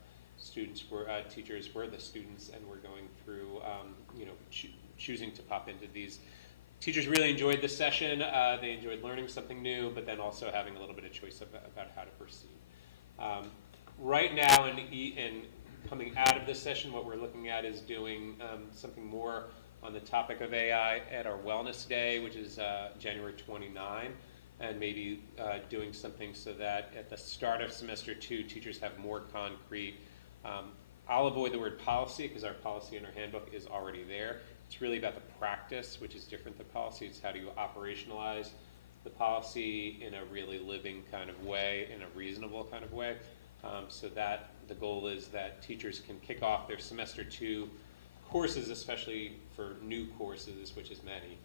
Teachers were the students, and were going through, choosing to pop into these. Teachers really enjoyed the session. They enjoyed learning something new, but then also having a little bit of choice about how to proceed. Right now, and coming out of this session, what we're looking at is doing something more on the topic of AI at our wellness day, which is January 29, and maybe doing something so that at the start of semester 2, teachers have more concrete I'll avoid the word policy because our policy in our handbook is already there. It's really about the practice, which is different than policy. It's how do you operationalize the policy in a really living kind of way, in a reasonable kind of way. So that the goal is that teachers can kick off their semester 2 courses, especially for new courses, which is many.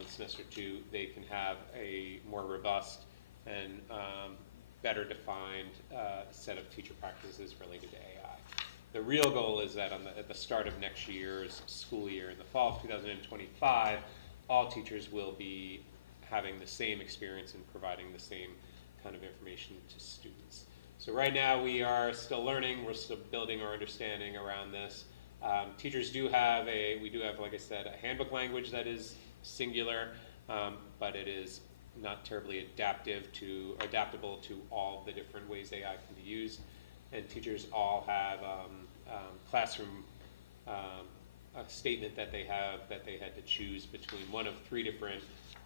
In semester 2, they can have a more robust and better defined set of teacher practices related to AI. The real goal is that at the start of next year's school year, in the fall of 2025, all teachers will be having the same experience and providing the same kind of information to students. So right now we are still learning, we're still building our understanding around this. Teachers do have like I said, a handbook language that is singular, but it is not terribly adaptable to all the different ways AI can be used. And teachers all have classroom a statement that they had to choose between one of 3 different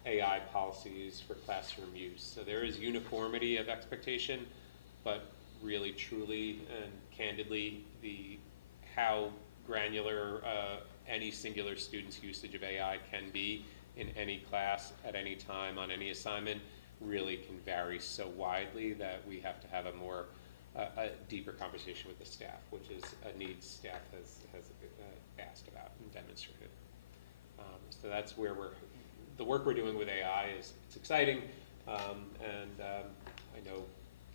AI policies for classroom use. So there is uniformity of expectation, but really, truly, and candidly, how granular any singular student's usage of AI can be in any class at any time on any assignment really can vary so widely that we have to have a deeper conversation with the staff, which is a need staff has asked about and demonstrated. So that's where the work we're doing with AI it's exciting, and I know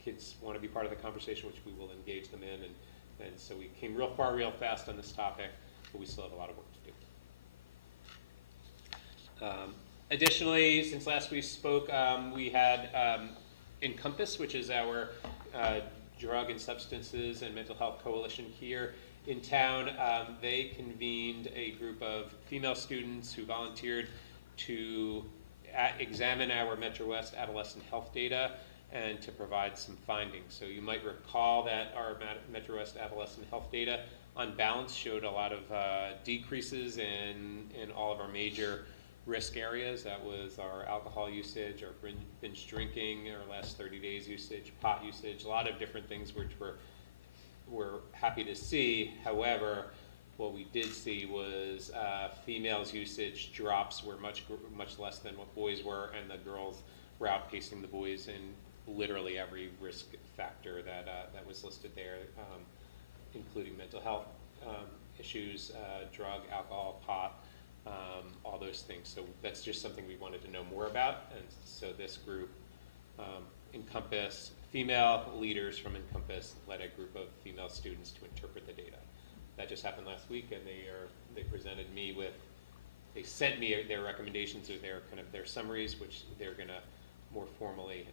kids want to be part of the conversation, which we will engage them in, and so we came real far real fast on this topic, but we still have a lot of work to do. Additionally, since last we spoke, we had Encompass, which is our drug and substances and mental health coalition here in town. They convened a group of female students who volunteered to examine our Metro West adolescent health data and to provide some findings. So you might recall that our Metro West adolescent health data on balance showed a lot of decreases in all of our major risk areas. That was our alcohol usage, our binge drinking, our last 30 days usage, pot usage, a lot of different things which we're happy to see. However, what we did see was females' usage drops were much less than what boys were, and the girls were outpacing the boys in literally every risk factor that was listed there, including mental health issues, drug, alcohol, pot, all those things. So that's just something we wanted to know more about, and so this group, Encompass, female leaders from Encompass led a group of female students to interpret the data. That just happened last week, and they presented me with, they sent me their recommendations or their summaries, which they're going to more formally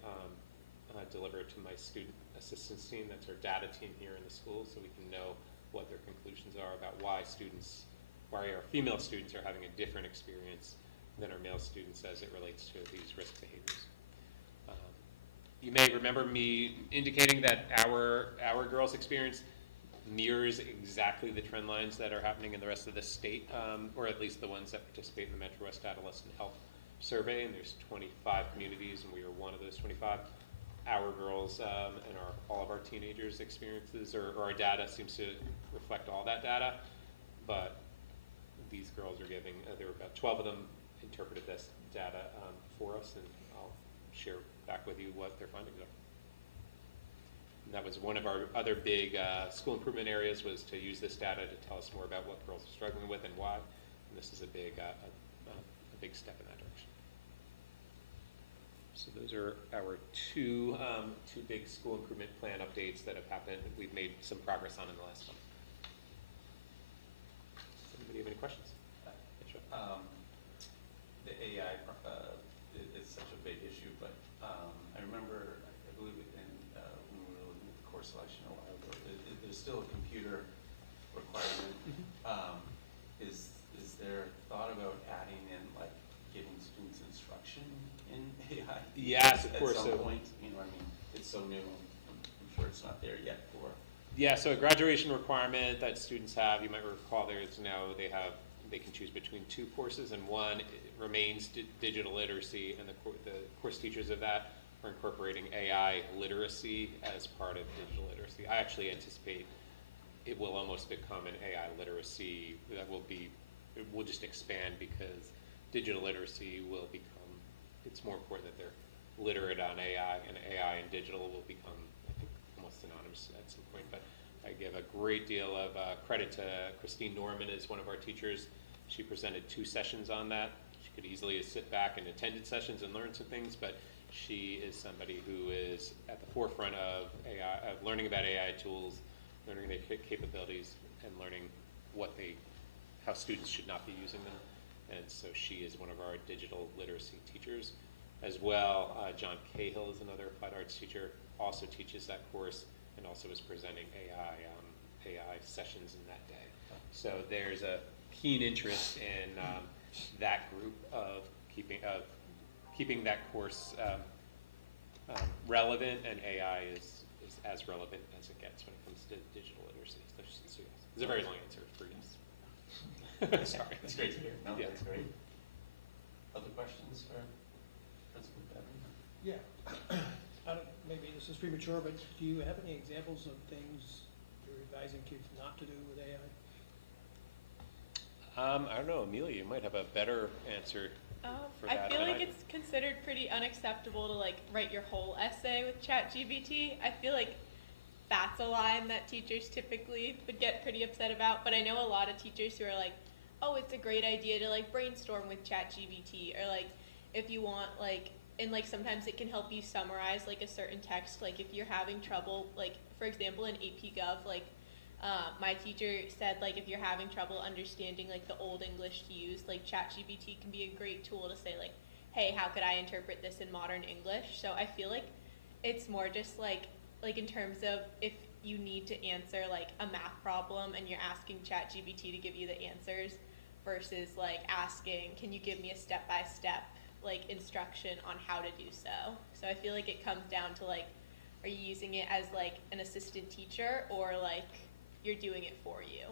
deliver to my student assistance team. That's our data team here in the school, so we can know what their conclusions are about why our female students are having a different experience than our male students as it relates to these risk behaviors. You may remember me indicating that our girls' experience mirrors exactly the trend lines that are happening in the rest of the state, or at least the ones that participate in the Metro West Adolescent Health Survey, and there's 25 communities, and we are one of those 25. Our girls and all of our teenagers' experiences, or our data seems to reflect all that data, but these girls are giving, there were about 12 of them interpreted this data for us, and I'll share back with you what their findings are. And that was one of our other big school improvement areas, was to use this data to tell us more about what girls are struggling with and why, and this is a big step in that direction. So those are our two big school improvement plan updates that have happened. We've made some progress on in the last month. Does anybody have any questions? The AI is such a big issue, but I remember, I believe when we were looking at the course selection a while ago, there's still a computer requirement. Is there thought about adding in, like, giving students instruction in AI? Yes, of course. At some point, you know, I mean, it's so new. I'm sure it's not there yet for. Yeah, so a graduation requirement that students have, you might recall there's now, they can choose between 2 courses, and one remains digital literacy, and the course teachers of that are incorporating AI literacy as part of digital literacy. I actually anticipate it will almost become an AI literacy that will be, it will just expand because digital literacy will become, it's more important that they're literate on AI, and AI and digital will become, I think, almost synonymous at some point. But I give a great deal of credit to Christine Norman as one of our teachers. She presented 2 sessions on that. She could easily sit back and attended sessions and learn some things, but she is somebody who is at the forefront of AI, of learning about AI tools, learning their capabilities, and learning how students should not be using them. And so she is one of our digital literacy teachers. As well, John Cahill is another applied arts teacher, also teaches that course, and also is presenting AI sessions in that day. So there's a keen interest in that group of keeping that course relevant, and AI is as relevant as it gets when it comes to digital literacy. So yes, it's a very long answer for yes. Sorry. That's great to hear. No, Yeah. that's great. Other questions for Principal Bevan? Yeah. Maybe this is premature, but do you have any examples of things you're advising kids not to do with AI? I don't know, Amelia, you might have a better answer for I that feel than like I do. it's considered pretty unacceptable to like write your whole essay with ChatGPT. I feel like that's a line that teachers typically would get pretty upset about, but I know a lot of teachers who are like, oh, it's a great idea to like brainstorm with ChatGPT, or like if you want like, and like sometimes it can help you summarize like a certain text, like if you're having trouble, like for example in AP Gov, like my teacher said like if you're having trouble understanding like the old English to use, like ChatGPT can be a great tool to say like, hey, how could I interpret this in modern English? So I feel like it's more just like in terms of if you need to answer like a math problem and you're asking ChatGPT to give you the answers versus like asking, can you give me a step-by-step like instruction on how to do so? So I feel like it comes down to like, are you using it as like an assistant teacher, or like you're doing it for you?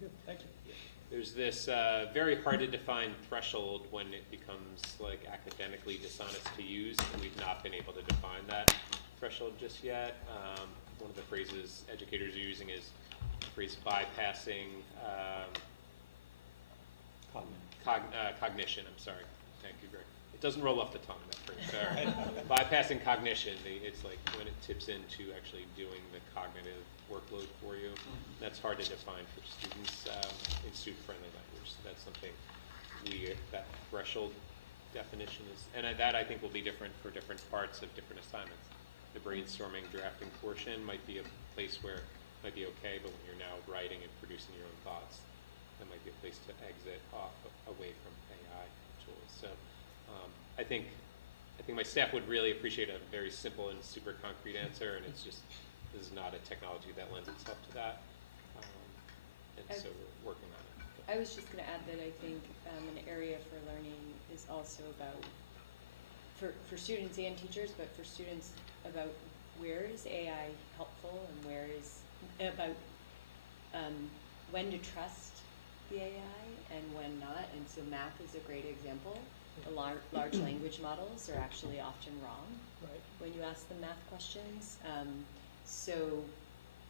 Very good, thank you. There's this very hard to define threshold when it becomes like academically dishonest to use, and we've not been able to define that threshold just yet. One of the phrases educators are using is the phrase bypassing cognition. I'm sorry. Thank you, Greg. It doesn't roll off the tongue, that phrase. All right. Bypassing cognition, it's like when it tips into actually doing the cognitive workload for you. That's hard to define for students in student-friendly language. So that's something that threshold definition is, and that I think will be different for different parts of different assignments. The brainstorming, drafting portion might be a place where it might be okay, but when you're now writing and producing your own thoughts, that might be a place to exit away from AI tools. So I think my staff would really appreciate a very simple and super concrete answer, and it's just, this is not a technology that lends itself to that. And so we're working on it. I was just going to add that I think an area for learning is also about, for students and teachers, but for students about where is AI helpful and where is, about when to trust the AI and when not. And so math is a great example. The large language models are actually often wrong when you ask them math questions. So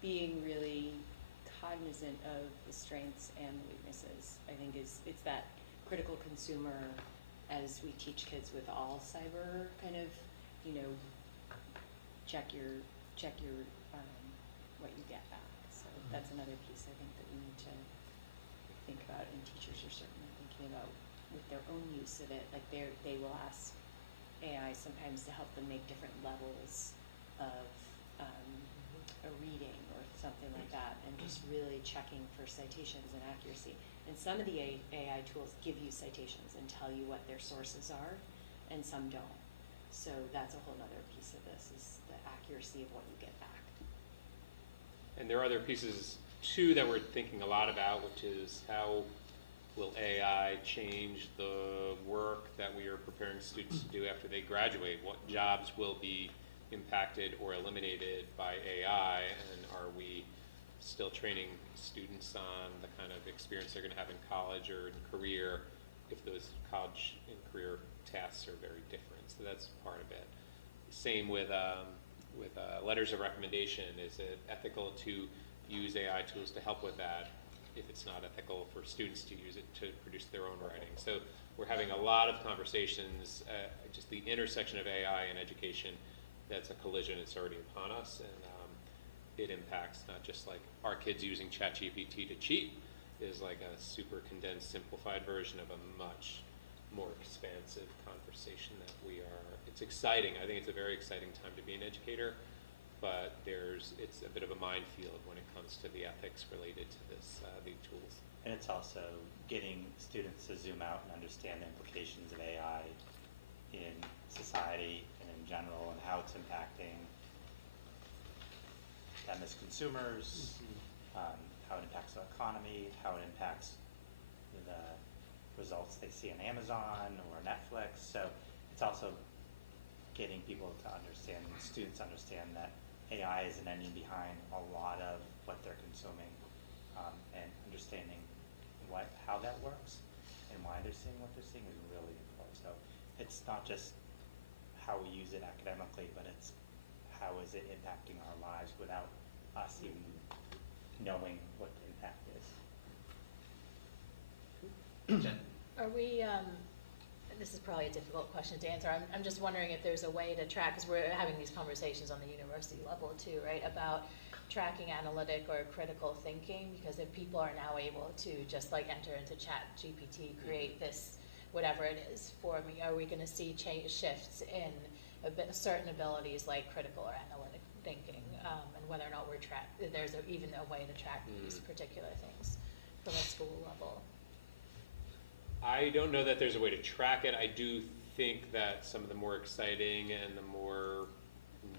being really cognizant of the strengths and the weaknesses, I think it's that critical consumer as we teach kids with all cyber kind of, check your what you get back. So that's another piece I think that we need to think about, and teachers are certainly thinking about with their own use of it. Like they will ask AI sometimes to help them make different levels of a reading or something like that, and just really checking for citations and accuracy. And some of the AI tools give you citations and tell you what their sources are, and some don't. So that's a whole other piece of this, is the accuracy of what you get back. And there are other pieces too that we're thinking a lot about, which is how will AI change the work that we are preparing students to do after they graduate? What jobs will be impacted or eliminated by AI, and are we still training students on the kind of experience they're going to have in college or in career if those college and career tasks are very different? So that's part of it. Same with letters of recommendation. Is it ethical to use AI tools to help with that if it's not ethical for students to use it to produce their own writing? So we're having a lot of conversations, just the intersection of AI and education. That's a collision that's already upon us, and it impacts not just like our kids using ChatGPT to cheat, is like a super condensed, simplified version of a much more expansive conversation that it's exciting. I think it's a very exciting time to be an educator, but it's a bit of a minefield when it comes to the ethics related to these tools. And it's also getting students to zoom out and understand the implications of AI in society and in general, and how it's impacting them as consumers, how it impacts the economy, how it impacts the results they see on Amazon or Netflix. So it's also getting people to understand, students understand, that AI is an engine behind a lot of what they're consuming, and understanding how that works and why they're seeing what they're seeing is really important. So it's not just how we use it academically, but it's how is it impacting our lives without us even knowing what the impact is. Jen? Are we, this is probably a difficult question to answer. I'm just wondering if there's a way to track, because we're having these conversations on the university level too, right, about tracking analytic or critical thinking, because if people are now able to just like enter into ChatGPT, create this, whatever it is for me, are we gonna see shifts in certain abilities like critical or analytic thinking, and whether or not there's even a way to track these particular things from a school level? I don't know that there's a way to track it. I do think that some of the more exciting and the more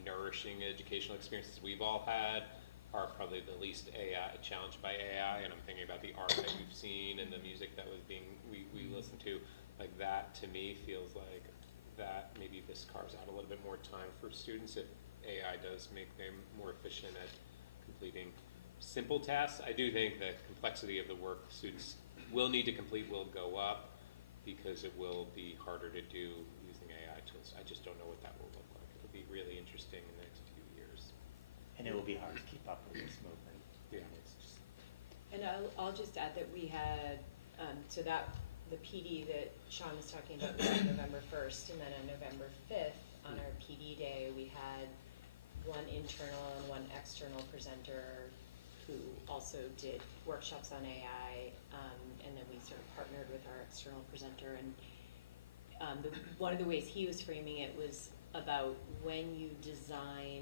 nourishing educational experiences we've all had are probably the least challenged by AI, and I'm thinking about the art that we've seen and the music that was we listened to. Like that, to me, feels like that maybe this carves out a little bit more time for students if AI does make them more efficient at completing simple tasks. I do think the complexity of the work students will need to complete will go up because it will be harder to do using AI tools. I just don't know what that will look like. It'll be really interesting in the next few years. And it will be hard to keep up with this movement. Yeah. It's just, And I'll just add that we had, so that the PD that Sean was talking about was on November 1st, and then on November 5th, on our PD day, we had one internal and one external presenter who also did workshops on AI, and then we sort of partnered with our external presenter. And one of the ways he was framing it was about when you design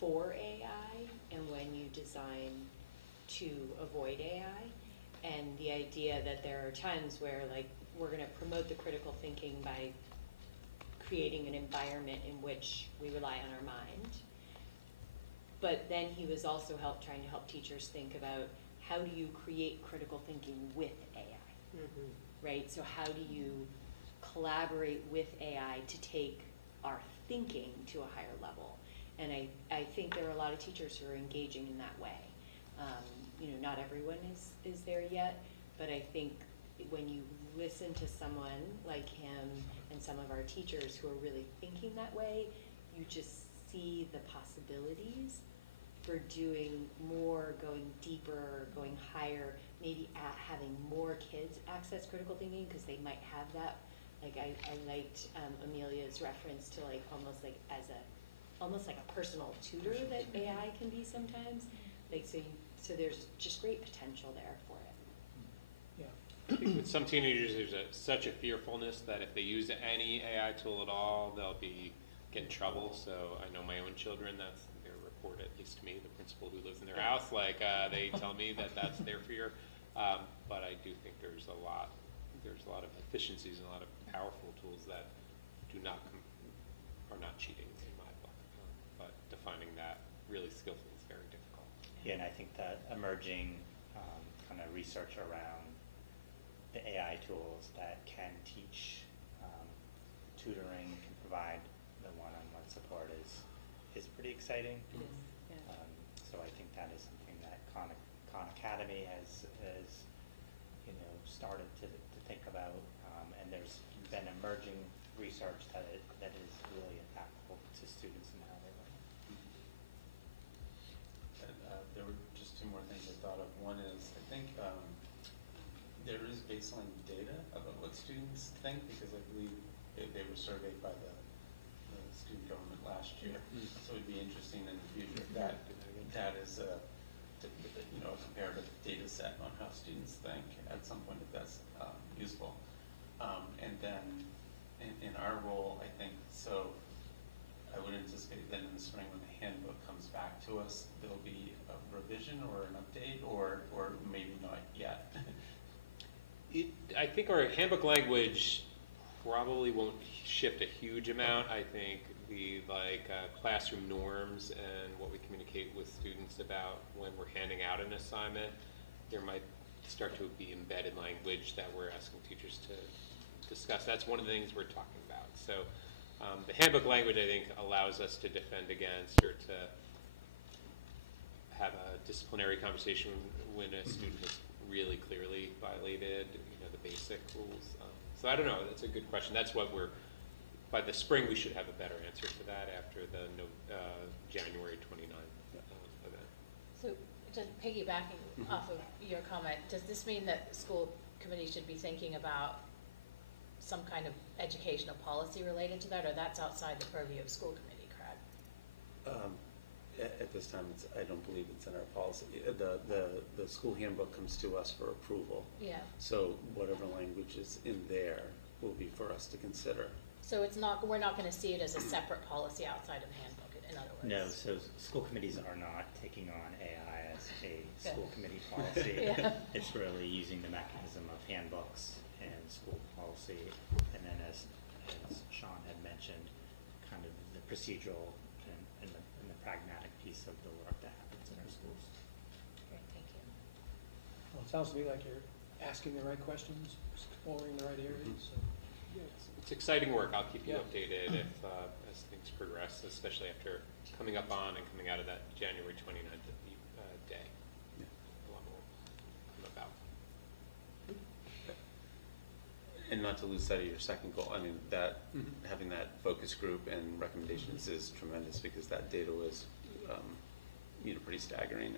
for AI and when you design to avoid AI, and the idea that there are times where like we're going to promote the critical thinking by creating an environment in which we rely on our mind. But then he was also trying to help teachers think about how do you create critical thinking with AI, right? So how do you collaborate with AI to take our thinking to a higher level? And I think there are a lot of teachers who are engaging in that way. Not everyone is there yet, but I think when you listen to someone like him and some of our teachers who are really thinking that way, you just see the possibilities for doing more, going deeper, going higher, maybe having more kids access critical thinking because they might have that. Like I liked Amelia's reference to like almost like a personal tutor that AI can be sometimes. Like so there's just great potential there for it. Yeah. I think with some teenagers, there's such a fearfulness that if they use any AI tool at all, they'll get in trouble. So I know my own children, that's their report, at least to me, the principal who lives in their house, like they tell me that's their fear. But I do think there's a lot of efficiencies and a lot of powerful tools that are not cheating in my book. But defining that really skillfully is very difficult. yeah, and I think that emerging kind of research around the AI tools that can teach tutoring, can provide the one-on-one support is pretty exciting. It is, yeah. So I think that is something that Khan Academy has started to think about, and there's been emerging research that is really impactful to students and how they learn. two more things I thought of. One is, I think there is baseline data about what students think, because I believe they were surveyed by the student government last year. So it'd be interesting in the future if that is a comparative data set on how students think at some point, if that's useful. And then in our role, I think, so I would anticipate then in the spring when the handbook comes back to us, there'll be a revision or an update, or maybe not yet. I think our handbook language probably won't shift a huge amount. I think the classroom norms and what we communicate with students about when we're handing out an assignment, there might start to be embedded language that we're asking teachers to discuss. That's one of the things we're talking about. So the handbook language, I think, allows us to defend against or to have a disciplinary conversation when a student has really clearly violated, the basic rules. So I don't know. That's a good question. That's what by the spring, we should have a better answer to that after the January 29th event. So just piggybacking off of your comment, does this mean that the school committee should be thinking about some kind of educational policy related to that, or that's outside the purview of school committee, Craig? At this time, I don't believe it's in our policy. The school handbook comes to us for approval. Yeah. So whatever language is in there will be for us to consider. So we're not going to see it as a separate policy outside of the handbook, in other words? No, so school committees are not taking on AI as a school committee policy. Yeah. It's really using the mechanism of handbooks and school policy, and then as Sean had mentioned, kind of the procedural and the pragmatic piece of the work that happens in our schools. Great, thank you. Well, it sounds to me like you're asking the right questions, exploring the right areas, so. It's exciting work. I'll keep you Yeah. updated as things progress, especially after coming up on and coming out of that January 29th day. Yeah. A lot more come about. And not to lose sight of your second goal, I mean, that having that focus group and recommendations is tremendous, because that data was, pretty staggering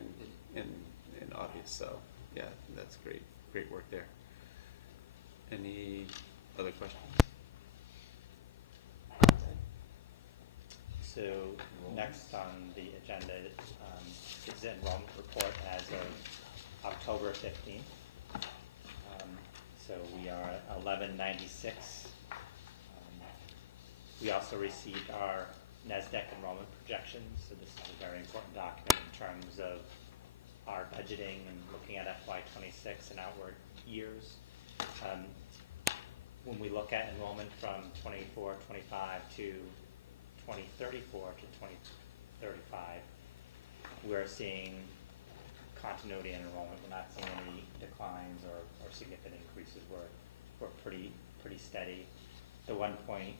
and obvious. So, yeah, that's great work there. Any other questions? So next on the agenda is the enrollment report as of October 15th. So we are at 1196. We also received our NESDEC enrollment projections. So this is a very important document in terms of our budgeting and looking at FY26 and outward years. When we look at enrollment from 24-25 to 2034 to 2035, we're seeing continuity in enrollment. We're not seeing any declines or significant increases. We're pretty steady. The one point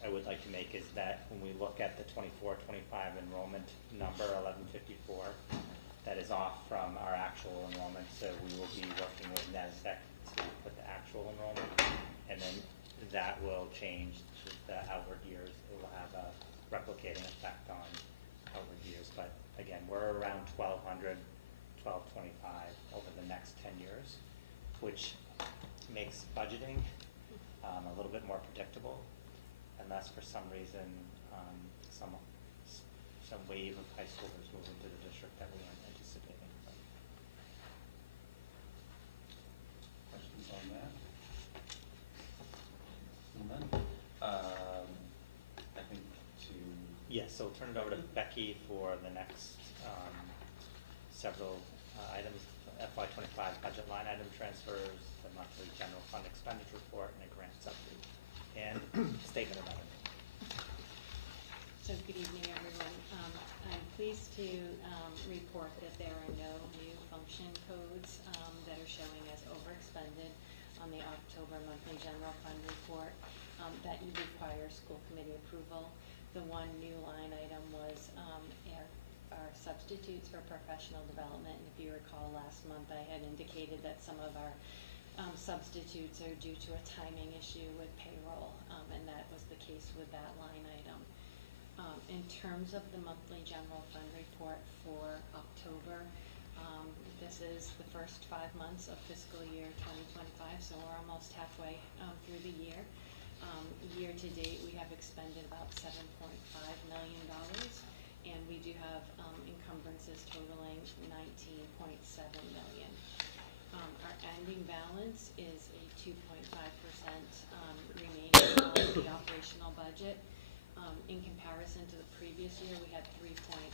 I would like to make is that when we look at the 24-25 enrollment number, 1154, that is off from our actual enrollment. So we will be working with NESDEC to put the actual enrollment, and then that will change to the outward years. It will have a replicating effect on outward years. But again, we're around 1,200, 1,225 over the next 10 years, which makes budgeting a little bit more predictable, unless for some reason some wave of high schoolers move into the district that we aren't anticipating. Questions on that? None? I think to... Yes, so we'll turn it over to Becky for the next several items, FY25 budget line item transfers, the monthly general fund expenditure report, and a grant subsidy, and statement of revenue. So good evening, everyone. I'm pleased to report that there are no new function codes that are showing as overexpended on the October monthly general fund report that you require school committee approval. The one new line item was our substitutes for professional development. And if you recall, last month I had indicated that some of our substitutes are due to a timing issue with payroll, and that was the case with that line item. In terms of the monthly general fund report for October, this is the first 5 months of fiscal year 2025, so we're almost halfway through the year. Year to date, we have expended about $7.5 million, and we do have encumbrances totaling $19.7 million. Our ending balance is a 2.5% remaining on the operational budget. In comparison to the previous year, we had 3.13%,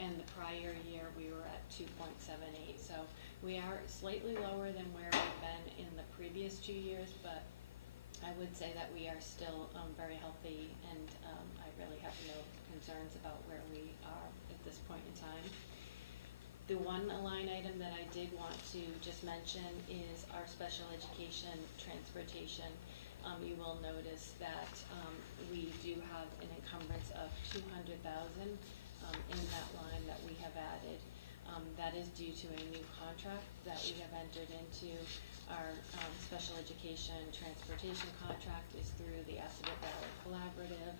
and the prior year we were at 2.78. So we are slightly lower than where we've been in the previous 2 years, but I would say that we are still very healthy, and I really have no concerns about where we are at this point in time. The one line item that I did want to just mention is our special education transportation. You will notice that we do have an encumbrance of $200,000 in that line that we have added. That is due to a new contract that we have entered into. Our special education transportation contract is through the Assabet Valley Collaborative.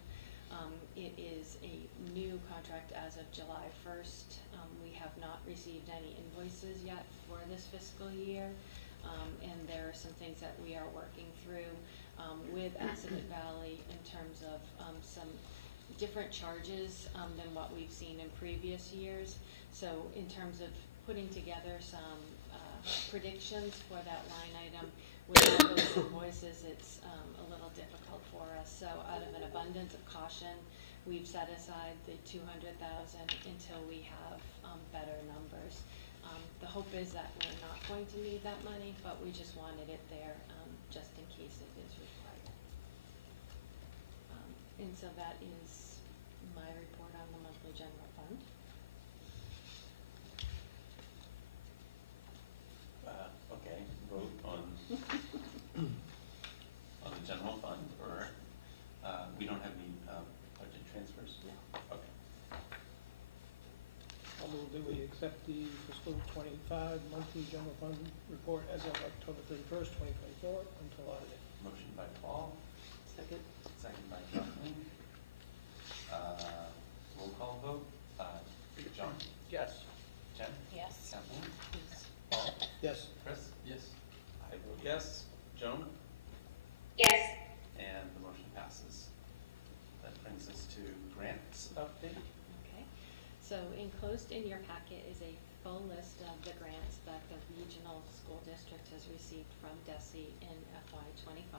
It is a new contract as of July 1st. We have not received any invoices yet for this fiscal year, and there are some things that we are working through with Assabet Valley in terms of some different charges than what we've seen in previous years. So in terms of putting together some predictions for that line item with all those invoices, it's a little difficult for us. So out of an abundance of caution, we've set aside the $200,000 until we have better numbers. The hope is that we're not going to need that money, but we just wanted it there just in case it is required. And so that is my report on the monthly general fund. Okay, vote on on the general fund, or we don't have any budget transfers? No. Okay. I'll move that we accept the fiscal 25 monthly general fund report as of October 31st, 2024 until audited. Motion by Paul, Second. second by Kathleen. Roll call vote. John? Yes. Jen? Yes. Kathleen? Yes. Paul? Yes. Chris? Yes. I vote yes. Joan? Yes. And the motion passes. That brings us to grants update. Okay, so enclosed in your packet is a full list of the grants that the regional school district has received from DESE in FY25.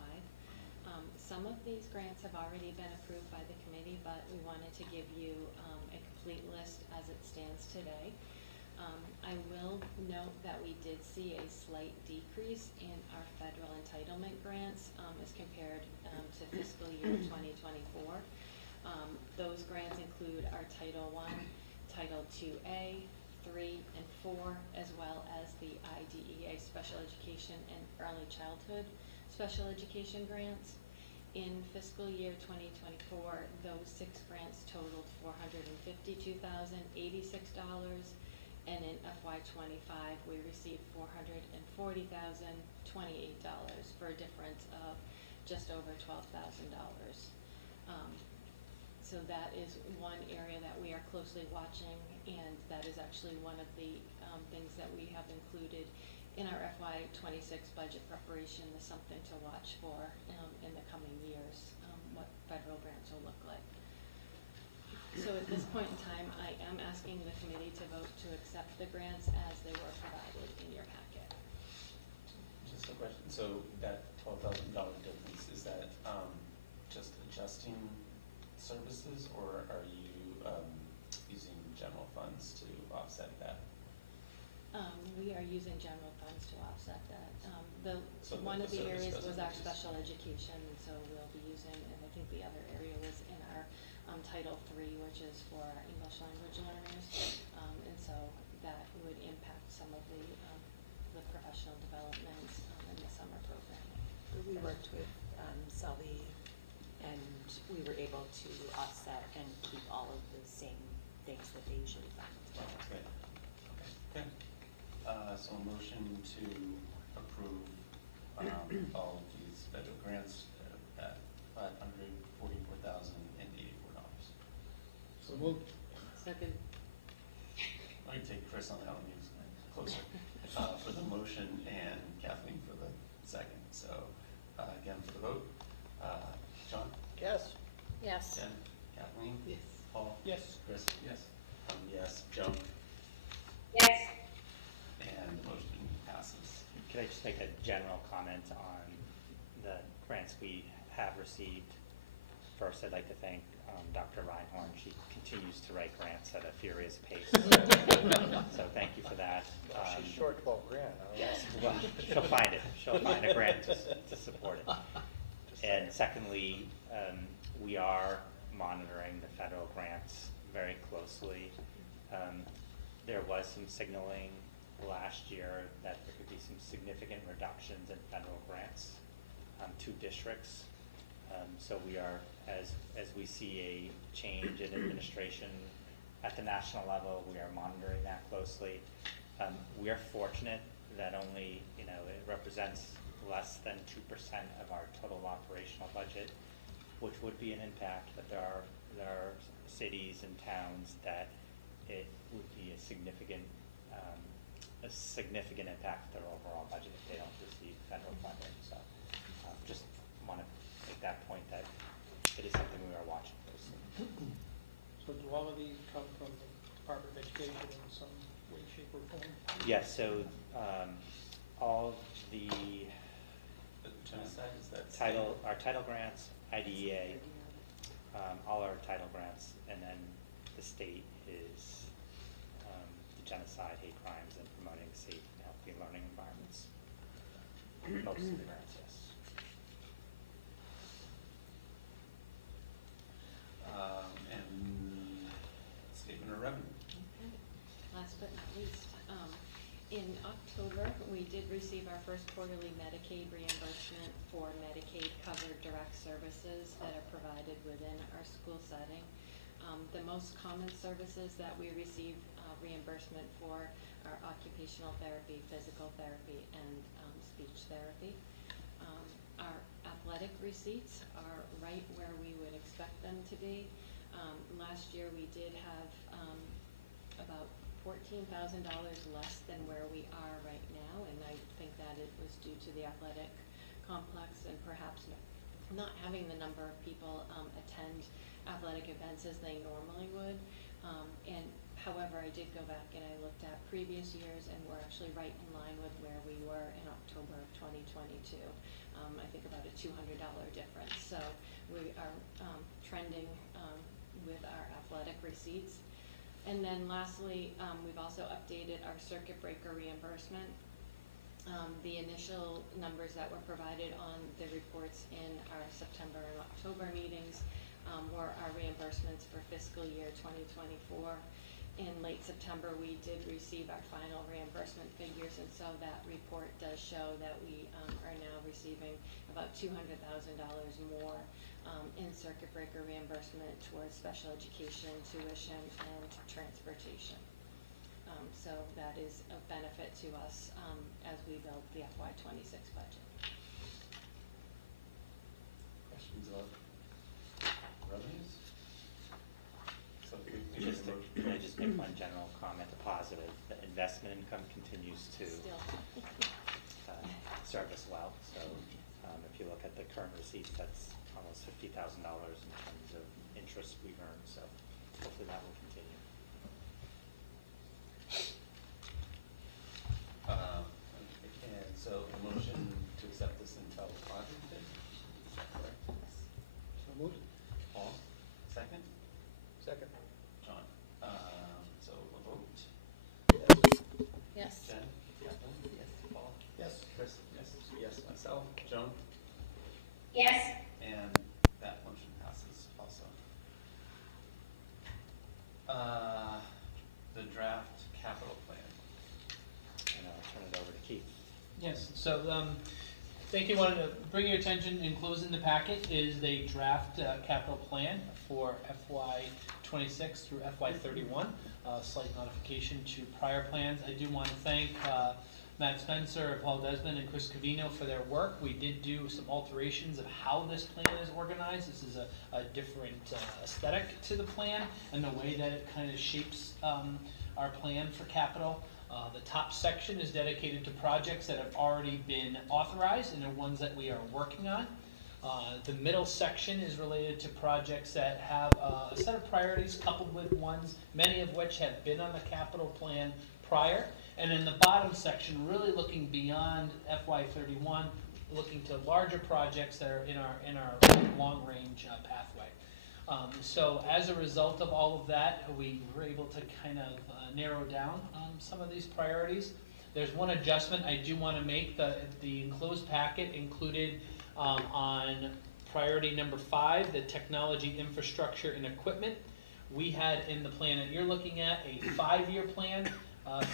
Some of these grants have already been approved by the committee, but we wanted to give you a complete list as it stands today. I will note that we did see a slight decrease in our federal entitlement grants as compared to fiscal year 2024. Those grants include our Title I, Title IIA, 3, and 4, as well as the IDEA Special Education and Early Childhood Special Education grants. In fiscal year 2024, those 6 grants totaled $452,086, and in FY25, we received $440,028 for a difference of just over $12,000. So that is one area that we are closely watching, and that is actually one of the things that we have included in our FY26 budget preparation is something to watch for in the coming years, what federal grants will look like. So at this point in time, I am asking the committee to vote to accept the grants as they were provided in your packet. Just a question. So that $12,000 difference, is that just adjusting services, or are you using general funds to offset that? We are using general funds to offset that. So One the of the service areas doesn't was our reduce. special education, and so we'll be using, and I think the other area was in our Title III, which is for our English language learners. And so that would impact some of the professional developments in the summer programming. We worked with Selby, and we were able to offset and keep all of the same things that they usually fund. Okay. Okay. So a motion to approve all of these federal grants at $544,084. So moved. Second. I'm going to take Chris on that one. I just make a general comment on the grants we have received? First, I'd like to thank Dr. Reinhorn. She continues to write grants at a furious pace. So thank you for that. She's short 12 grand. Yes, well, she'll find it. She'll find a grant to support it. And secondly, we are monitoring the federal grants very closely. There was some signaling last year that there could be some significant reductions in federal grants to districts. So we are, as we see a change in administration at the national level, we are monitoring that closely. We are fortunate that only, it represents less than 2% of our total operational budget, which would be an impact, but there are cities and towns that it would be a significant impact to their overall budget if they don't receive federal funding. So just want to make that point that it is something we are watching closely. So do all of these come from the Department of Education in some way, shape, or form? Yes, so all the genocide, is that our title grants, IDEA, all our title grants, and then the state is the genocide, hate crimes, and promoting safe and healthy learning environments. Most of the grants, yes. And statement of revenue. Okay. Last but not least, in October, we did receive our first quarterly Medicaid reimbursement for Medicaid-covered direct services that are provided within our school setting. The most common services that we receive reimbursement for are occupational therapy, physical therapy, and speech therapy. Our athletic receipts are right where we would expect them to be. Last year, we did have about $14,000 less than where we are right now, and I think that it was due to the athletic complex and perhaps not having the number of people attend athletic events as they normally would. And however, I did go back and I looked at previous years, and we're actually right in line with where we were in October of 2022. I think about a $200 difference. So we are trending with our athletic receipts. And then lastly, we've also updated our circuit breaker reimbursement. The initial numbers that were provided on the reports in our September and October meetings were our reimbursements for fiscal year 2024. In late September, we did receive our final reimbursement figures, and so that report does show that we are now receiving about $200,000 more in circuit breaker reimbursement towards special education, tuition, and transportation. So that is a benefit to us as we build the FY26 budget. Questions about revenues? So Can I just make one general comment, a positive? The investment income continues to serve us well. So if you look at the current receipts, that's almost $50,000 in terms of interest we've earned. So hopefully that will continue. And so a motion to accept this Intel project bid, is that correct? So moved. Paul, second? Second. John, so a vote. Yes. Jen? Kathleen? Yes. Paul? Yes. Chris? Yes. Yes, myself. Joan? Yes. And that motion passes also. The draft capital plan. And I'll turn it over to Keith. Yes, so, thank you. Wanted to bring your attention, enclosed in the packet is the draft capital plan for FY '26 through FY '31. Slight modification to prior plans. I do want to thank Matt Spencer, Paul Desmond, and Chris Covino for their work. We did do some alterations of how this plan is organized. This is a different aesthetic to the plan and the way that it kind of shapes our plan for capital. The top section is dedicated to projects that have already been authorized and the ones that we are working on. The middle section is related to projects that have a set of priorities coupled with ones, many of which have been on the capital plan prior. And in the bottom section, really looking beyond FY31, looking to larger projects that are in our long-range pathway. So as a result of all of that, we were able to kind of narrow down some of these priorities. There's one adjustment I do want to make. The enclosed packet included on priority number 5, the technology, infrastructure, and equipment. We had in the plan that you're looking at a 5-year plan.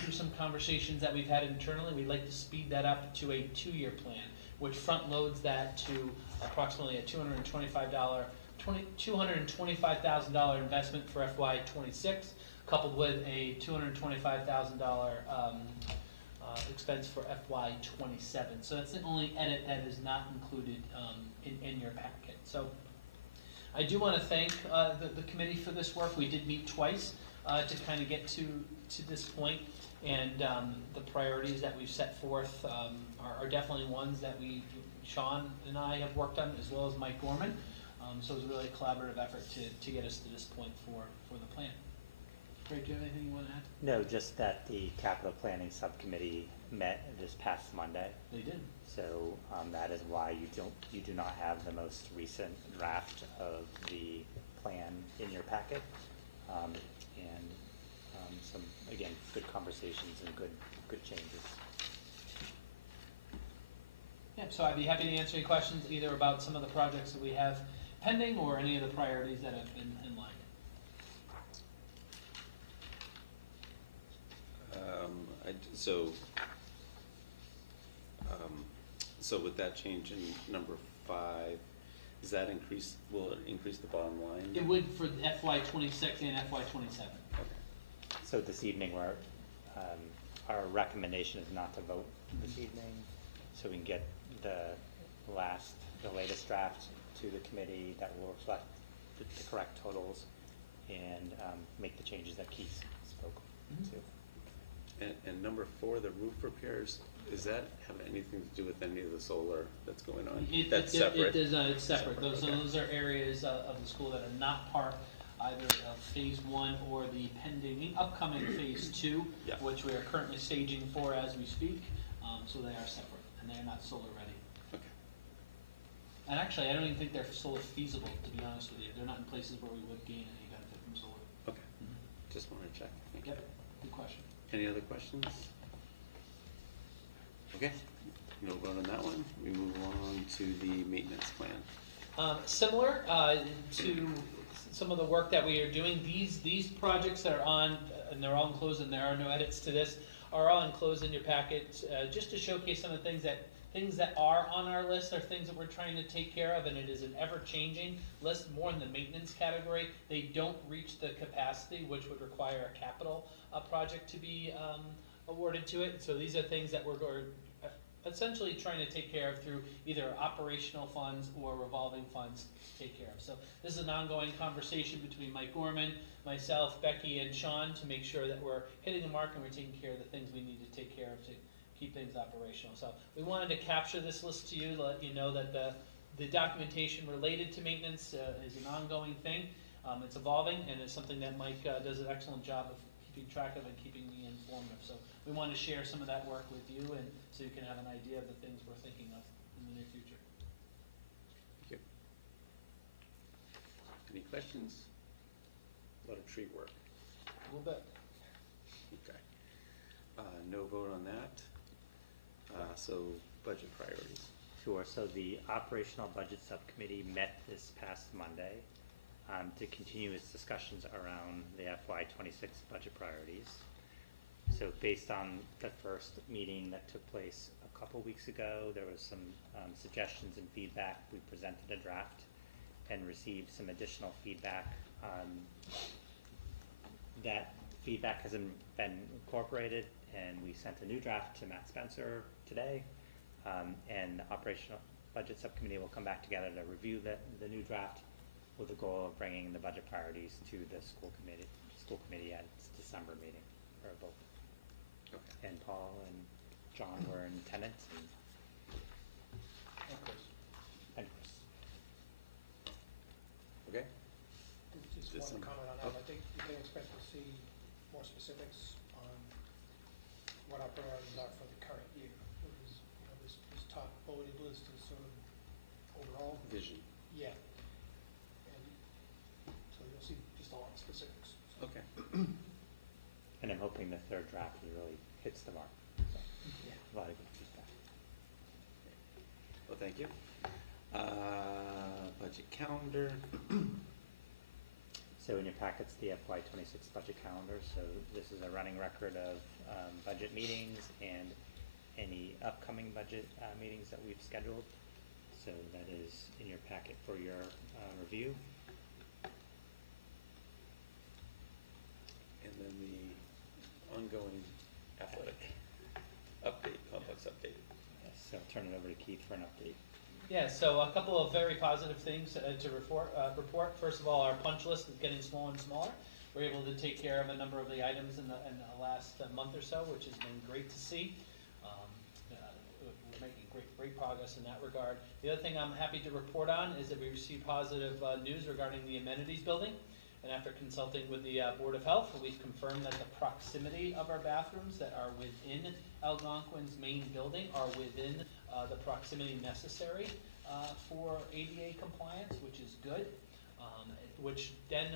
Through some conversations that we've had internally, we'd like to speed that up to a 2-year plan, which front loads that to approximately a $225,000 investment for FY26, coupled with a $225,000 expense for FY27. So that's the only edit that is not included in your packet. So I do want to thank the committee for this work. We did meet twice to kind of get to this point, and the priorities that we've set forth are definitely ones that Sean and I have worked on, as well as Mike Gorman. So it was really a collaborative effort to get us to this point for the plan. Greg, do you have anything you want to add? No, just that the capital planning subcommittee met this past Monday. They did. So that is why you do not have the most recent draft of the plan in your packet, and some, again, good conversations and good changes. Yeah, so I'd be happy to answer any questions either about some of the projects that we have pending or any of the priorities that have been in line. So with that change in number 5, does that will it increase the bottom line? It would for FY26 and FY27. Okay. So this evening, our recommendation is not to vote this evening, so we can get the latest draft to the committee that will reflect the correct totals and make the changes that Keith spoke to. And number 4, the roof repairs, does that have anything to do with any of the solar that's going on? That's separate? It does not. It's separate. Those Okay. are areas of the school that are not part either of phase 1 or the upcoming phase 2, Yeah. which we are currently staging for as we speak. So they are separate, and they are not solar ready. Okay. And actually, I don't even think they're solar feasible, to be honest with you. They're not in places where we would gain any benefit from solar. Okay. Just want to check. Thank you. Yep, good question. Any other questions? Okay, no vote on that one. We move along to the maintenance plan. Similar to some of the work that we are doing, these projects that are on, and they're all enclosed and there are no edits to this, are all enclosed in your packet, just to showcase some of the things that are on our list are things that we're trying to take care of, and it is an ever-changing list, more in the maintenance category. They don't reach the capacity, which would require a capital project to be awarded to it. So these are things that we're essentially trying to take care of through either operational funds or revolving funds to take care of. So this is an ongoing conversation between Mike Gorman, myself, Becky, and Sean to make sure that we're hitting the mark and we're taking care of the things we need to take care of to keep things operational. So we wanted to capture this list to you, let you know that the documentation related to maintenance is an ongoing thing. It's evolving, and it's something that Mike does an excellent job of keeping track of and keeping me informed of. So we want to share some of that work with you, and so you can have an idea of the things we're thinking of in the near future. Thank you. Any questions? A lot of tree work. A little bit. Okay. No vote on that. So budget priorities. Sure. So the Operational Budget Subcommittee met this past Monday to continue its discussions around the FY26 budget priorities. So based on the first meeting that took place a couple weeks ago, there was some suggestions and feedback. We presented a draft and received some additional feedback. That feedback hasn't been incorporated, and we sent a new draft to Matt Spencer today, and the Operational Budget Subcommittee will come back together to review the new draft with the goal of bringing the budget priorities to the school committee at its December meeting for a vote. Okay. And Paul and John were in attendance, and Chris. Okay. Just one December. comment on that. Oh. I think you can expect to see more specifics on sort of overall. Vision. Yeah. And so you'll see just a lot of specifics. Okay. And I'm hoping the third draft really hits the mark. So, yeah, a lot of good feedback. Well, thank you. Budget calendar. So in your packets, the FY '26 budget calendar. So this is a running record of budget meetings and any upcoming budget meetings that we've scheduled. So that is in your packet for your review. And then the ongoing athletic update, complex update. So I'll turn it over to Keith for an update. Yeah, so a couple of very positive things to report. First of all, our punch list is getting smaller and smaller. We're able to take care of a number of the items in the last month or so, which has been great to see. We're making great progress in that regard. The other thing I'm happy to report on is that we received positive news regarding the amenities building. And after consulting with the Board of Health, we've confirmed that the proximity of our bathrooms that are within Algonquin's main building are within the proximity necessary for ADA compliance, which is good, which then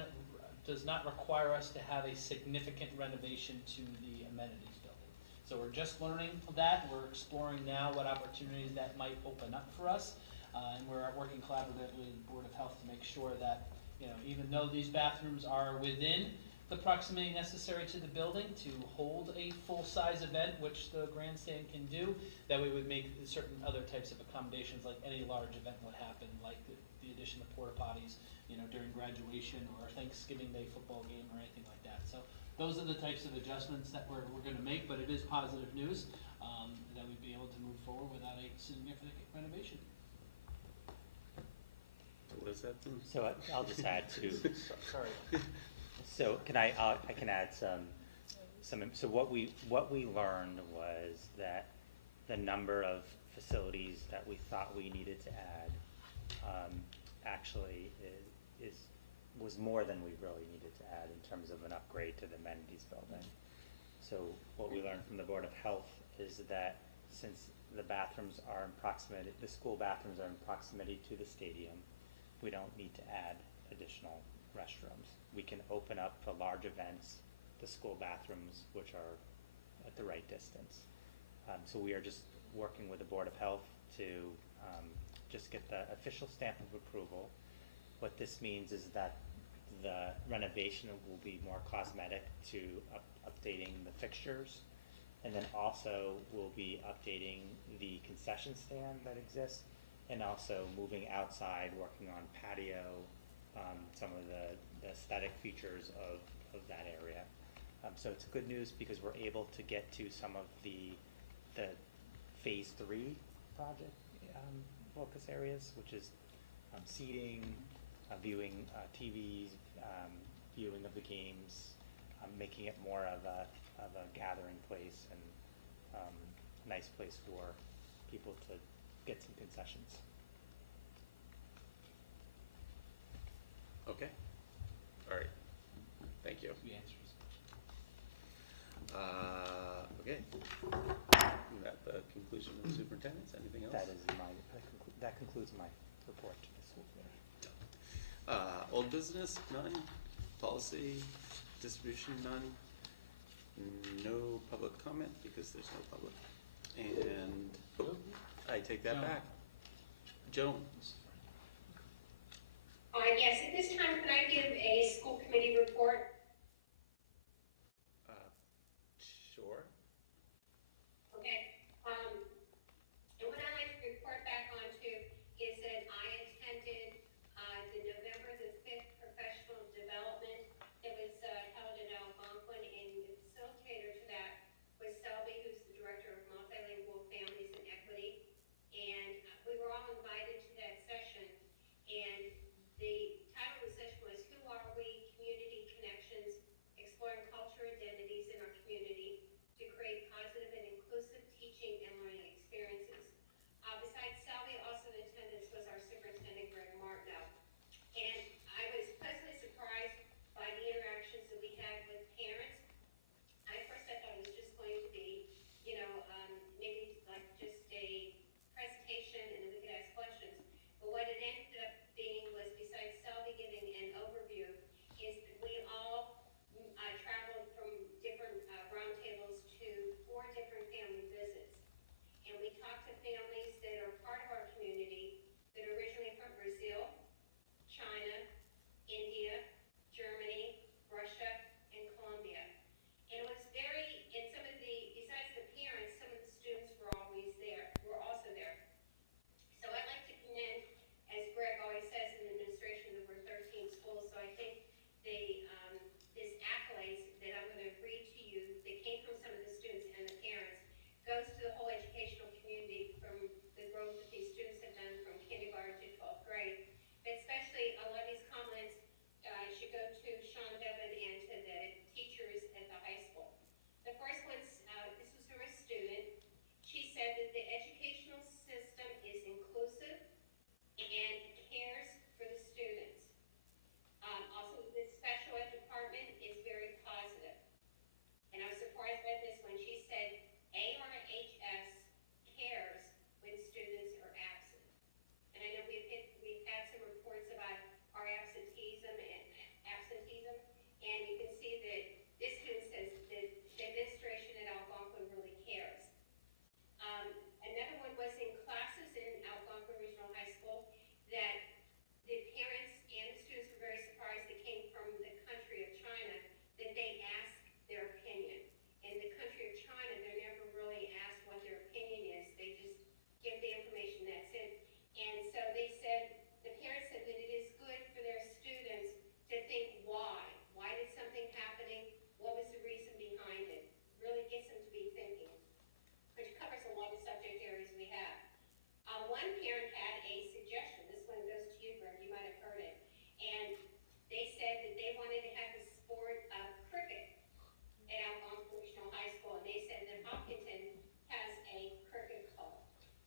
does not require us to have a significant renovation to the amenities building. So we're just learning that. We're exploring now what opportunities that might open up for us, and we're working collaboratively with the Board of Health to make sure that, you know, even though these bathrooms are within the proximity necessary to the building to hold a full-size event, which the grandstand can do, that we would make certain other types of accommodations like any large event would happen, like the addition of porta potties, you know, during graduation or Thanksgiving Day football game or anything like that. So those are the types of adjustments that we're going to make, but it is positive news that we'd be able to move forward without a significant renovation. What is that? So I'll just add to. Sorry. So I can add some. So what we learned was that the number of facilities that we thought we needed to add actually was more than we really needed to add in terms of an upgrade to the amenities building. So what we learned from the Board of Health is that since the bathrooms are in proximity, the school bathrooms are in proximity to the stadium, we don't need to add additional restrooms. We can open up for large events the school bathrooms, which are at the right distance. So we are just working with the Board of Health to just get the official stamp of approval. What this means is that the renovation will be more cosmetic to updating the fixtures, and then also we'll be updating the concession stand that exists, and also moving outside, working on patio, some of the aesthetic features of that area. So it's good news because we're able to get to some of the phase 3 project focus areas, which is seating, viewing TVs, viewing of the games, making it more of a gathering place and nice place for people to get some concessions. Okay. All right. Thank you. The answers. Okay. At the conclusion of the superintendent's, anything else? That concludes my report to the school committee. Old business, none. Policy, distribution, none. No public comment because there's no public. And I take that Joan. back. Joan. Yes, at this time, could I give a school committee report? Sure. Okay. And what I'd like to report back on to is that I attended the November the 5th professional development that was held in Algonquin, and the facilitator to that was Selby, who's the director of multilingual families and equity. And we were all invited to that session. And the title of the session was Who Are We? Community Connections, Exploring Culture Identities in Our Community to Create Positive and Inclusive Teaching and Learning Experiences. Besides Salvi, also in attendance was our superintendent, Greg Martineau. And I was pleasantly surprised by the interactions that we had with parents. At first I thought it was just going to be, maybe like just a presentation and then we could ask said that the educational system is inclusive and cares for the students. Also, the special ed department is very positive. And I was surprised by this when she said ARHS cares when students are absent. And I know we've had some reports about our absenteeism, and you can see that this student says that the administration at Algonquin really cares. Another one was in classes in Algonquin Regional High School that the parents and the students were very surprised that came from the country of China, that they asked their opinion. In the country of China, they're never really asked what their opinion is. They just give the information, that's it. And so they said, the parents said that it is good for their students to think why. Why did something happening? What was the reason behind it? Really gets them to be thinking, which covers a lot of subject areas we have. One parent had a suggestion. This one goes to you, Greg. You might have heard it. And they said that they wanted to have the sport of cricket at Algonquin Regional High School. And they said that Hopkinton has a cricket club.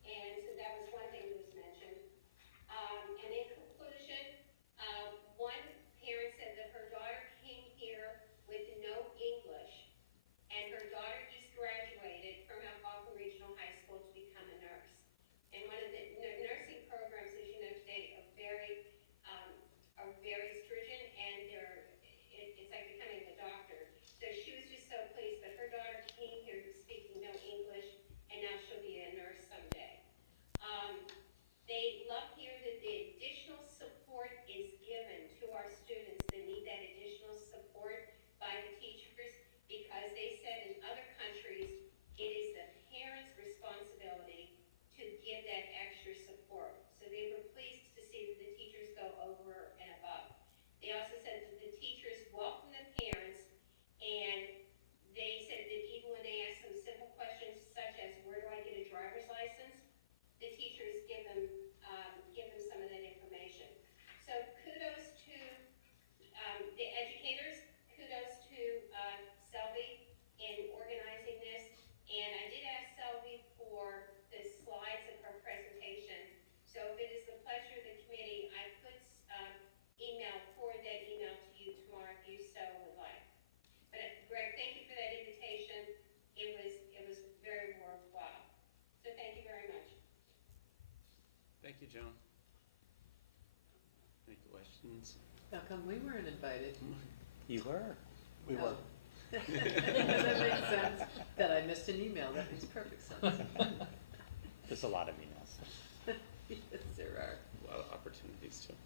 And so that was one thing that was mentioned. And in conclusion, one parent said that her daughter came here with no English, and her daughter just graduated from Algonquin Regional High School to become a nurse. And one of the nursing programs, as you know today, are very stringent, and it's like becoming a doctor. So she was just so pleased, but her daughter came here speaking no English, and now she'll be a nurse someday. They love here that the additional support is given to our students that need that additional support by the teachers, because they said in other countries it is the parents' responsibility to give that extra support. So they were pleased to see that the teachers go over and above. They also said that the teachers welcome the parents, and they said that even when they ask them simple questions such as, where do I get a driver's license? The teachers give them some of that information. So kudos to the educators, kudos to Selby in organizing this. And I did ask Selby for the slides of her presentation. So if it is the pleasure of the committee, I could forward that email to you tomorrow if you so would like. But Greg, thank you for that invitation. It was very worthwhile. So thank you very much. Thank you, Joan. Any questions? How come we weren't invited? You were. We were. That makes sense. That I missed an email, that makes perfect sense. There's a lot of emails. Yes, there are. A lot of opportunities too.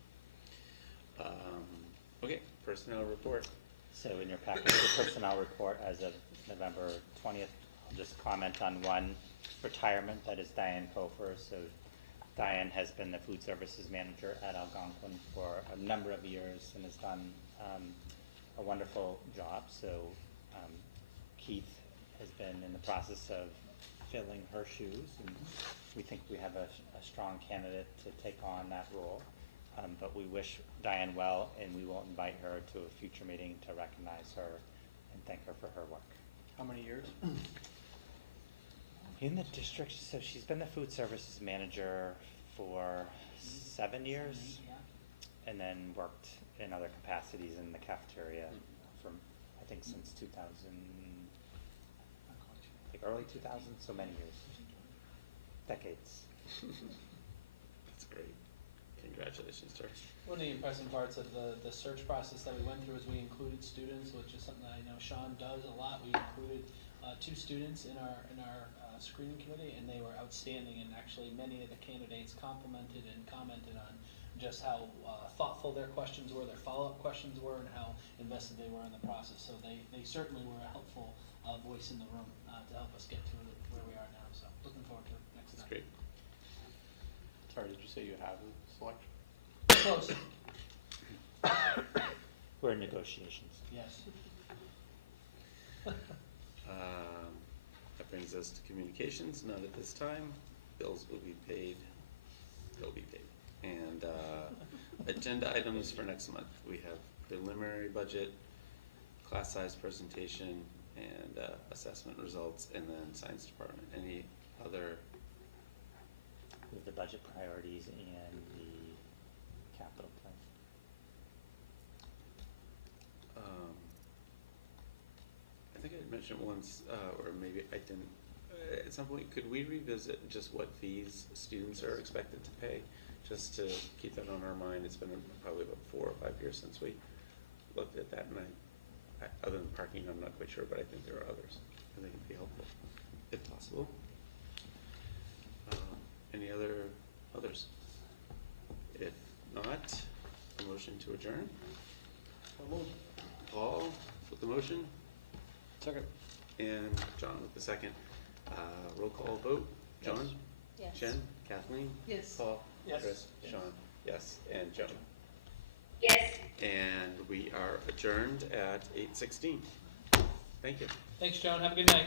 Okay, personnel report. So in your package, the personnel report as of November 20th, I'll just comment on one retirement, that is Diane Kofer. So Diane has been the food services manager at Algonquin for a number of years and has done a wonderful job. So Keith has been in the process of filling her shoes, and we think we have a strong candidate to take on that role. But we wish Diane well, and we will invite her to a future meeting to recognize her and thank her for her work. How many years? In the district, so she's been the food services manager for 7 years, and then worked in other capacities in the cafeteria from, I think, since 2000, like early 2000, so many years, decades. That's great. Congratulations, sir. One of the impressive parts of the search process that we went through is we included students, which is something that I know Sean does a lot. We included 2 students in our screening committee, and they were outstanding. And actually, many of the candidates complimented and commented on just how thoughtful their questions were, their follow-up questions were, and how invested they were in the process. So they certainly were a helpful voice in the room to help us get to where we are now. So looking forward to next time. That's great. Sorry, did you say you have a selection? Close. We're in negotiations. Yes. That brings us to communications. Not at this time. Bills will be paid. They'll be paid. And agenda items for next month. We have preliminary budget, class size presentation, and assessment results, and then science department. Any other, With the budget priorities and the capital plan. I think I had mentioned once, or maybe I didn't, at some point, could we revisit just what fees students are expected to pay? Just to keep that on our mind. It's been probably about 4 or 5 years since we looked at that, and other than parking, I'm not quite sure, but I think there are others. I think it'd be helpful, if possible. Any others? If not, a motion to adjourn? Paul with the motion? Second. And John with the second. Roll call vote. John? Yes. Jen? Kathleen? Yes. Paul? Yes. Chris? Sean? Yes. And Joan? Yes. And we are adjourned at 8:16. Thank you. Thanks, Joan. Have a good night.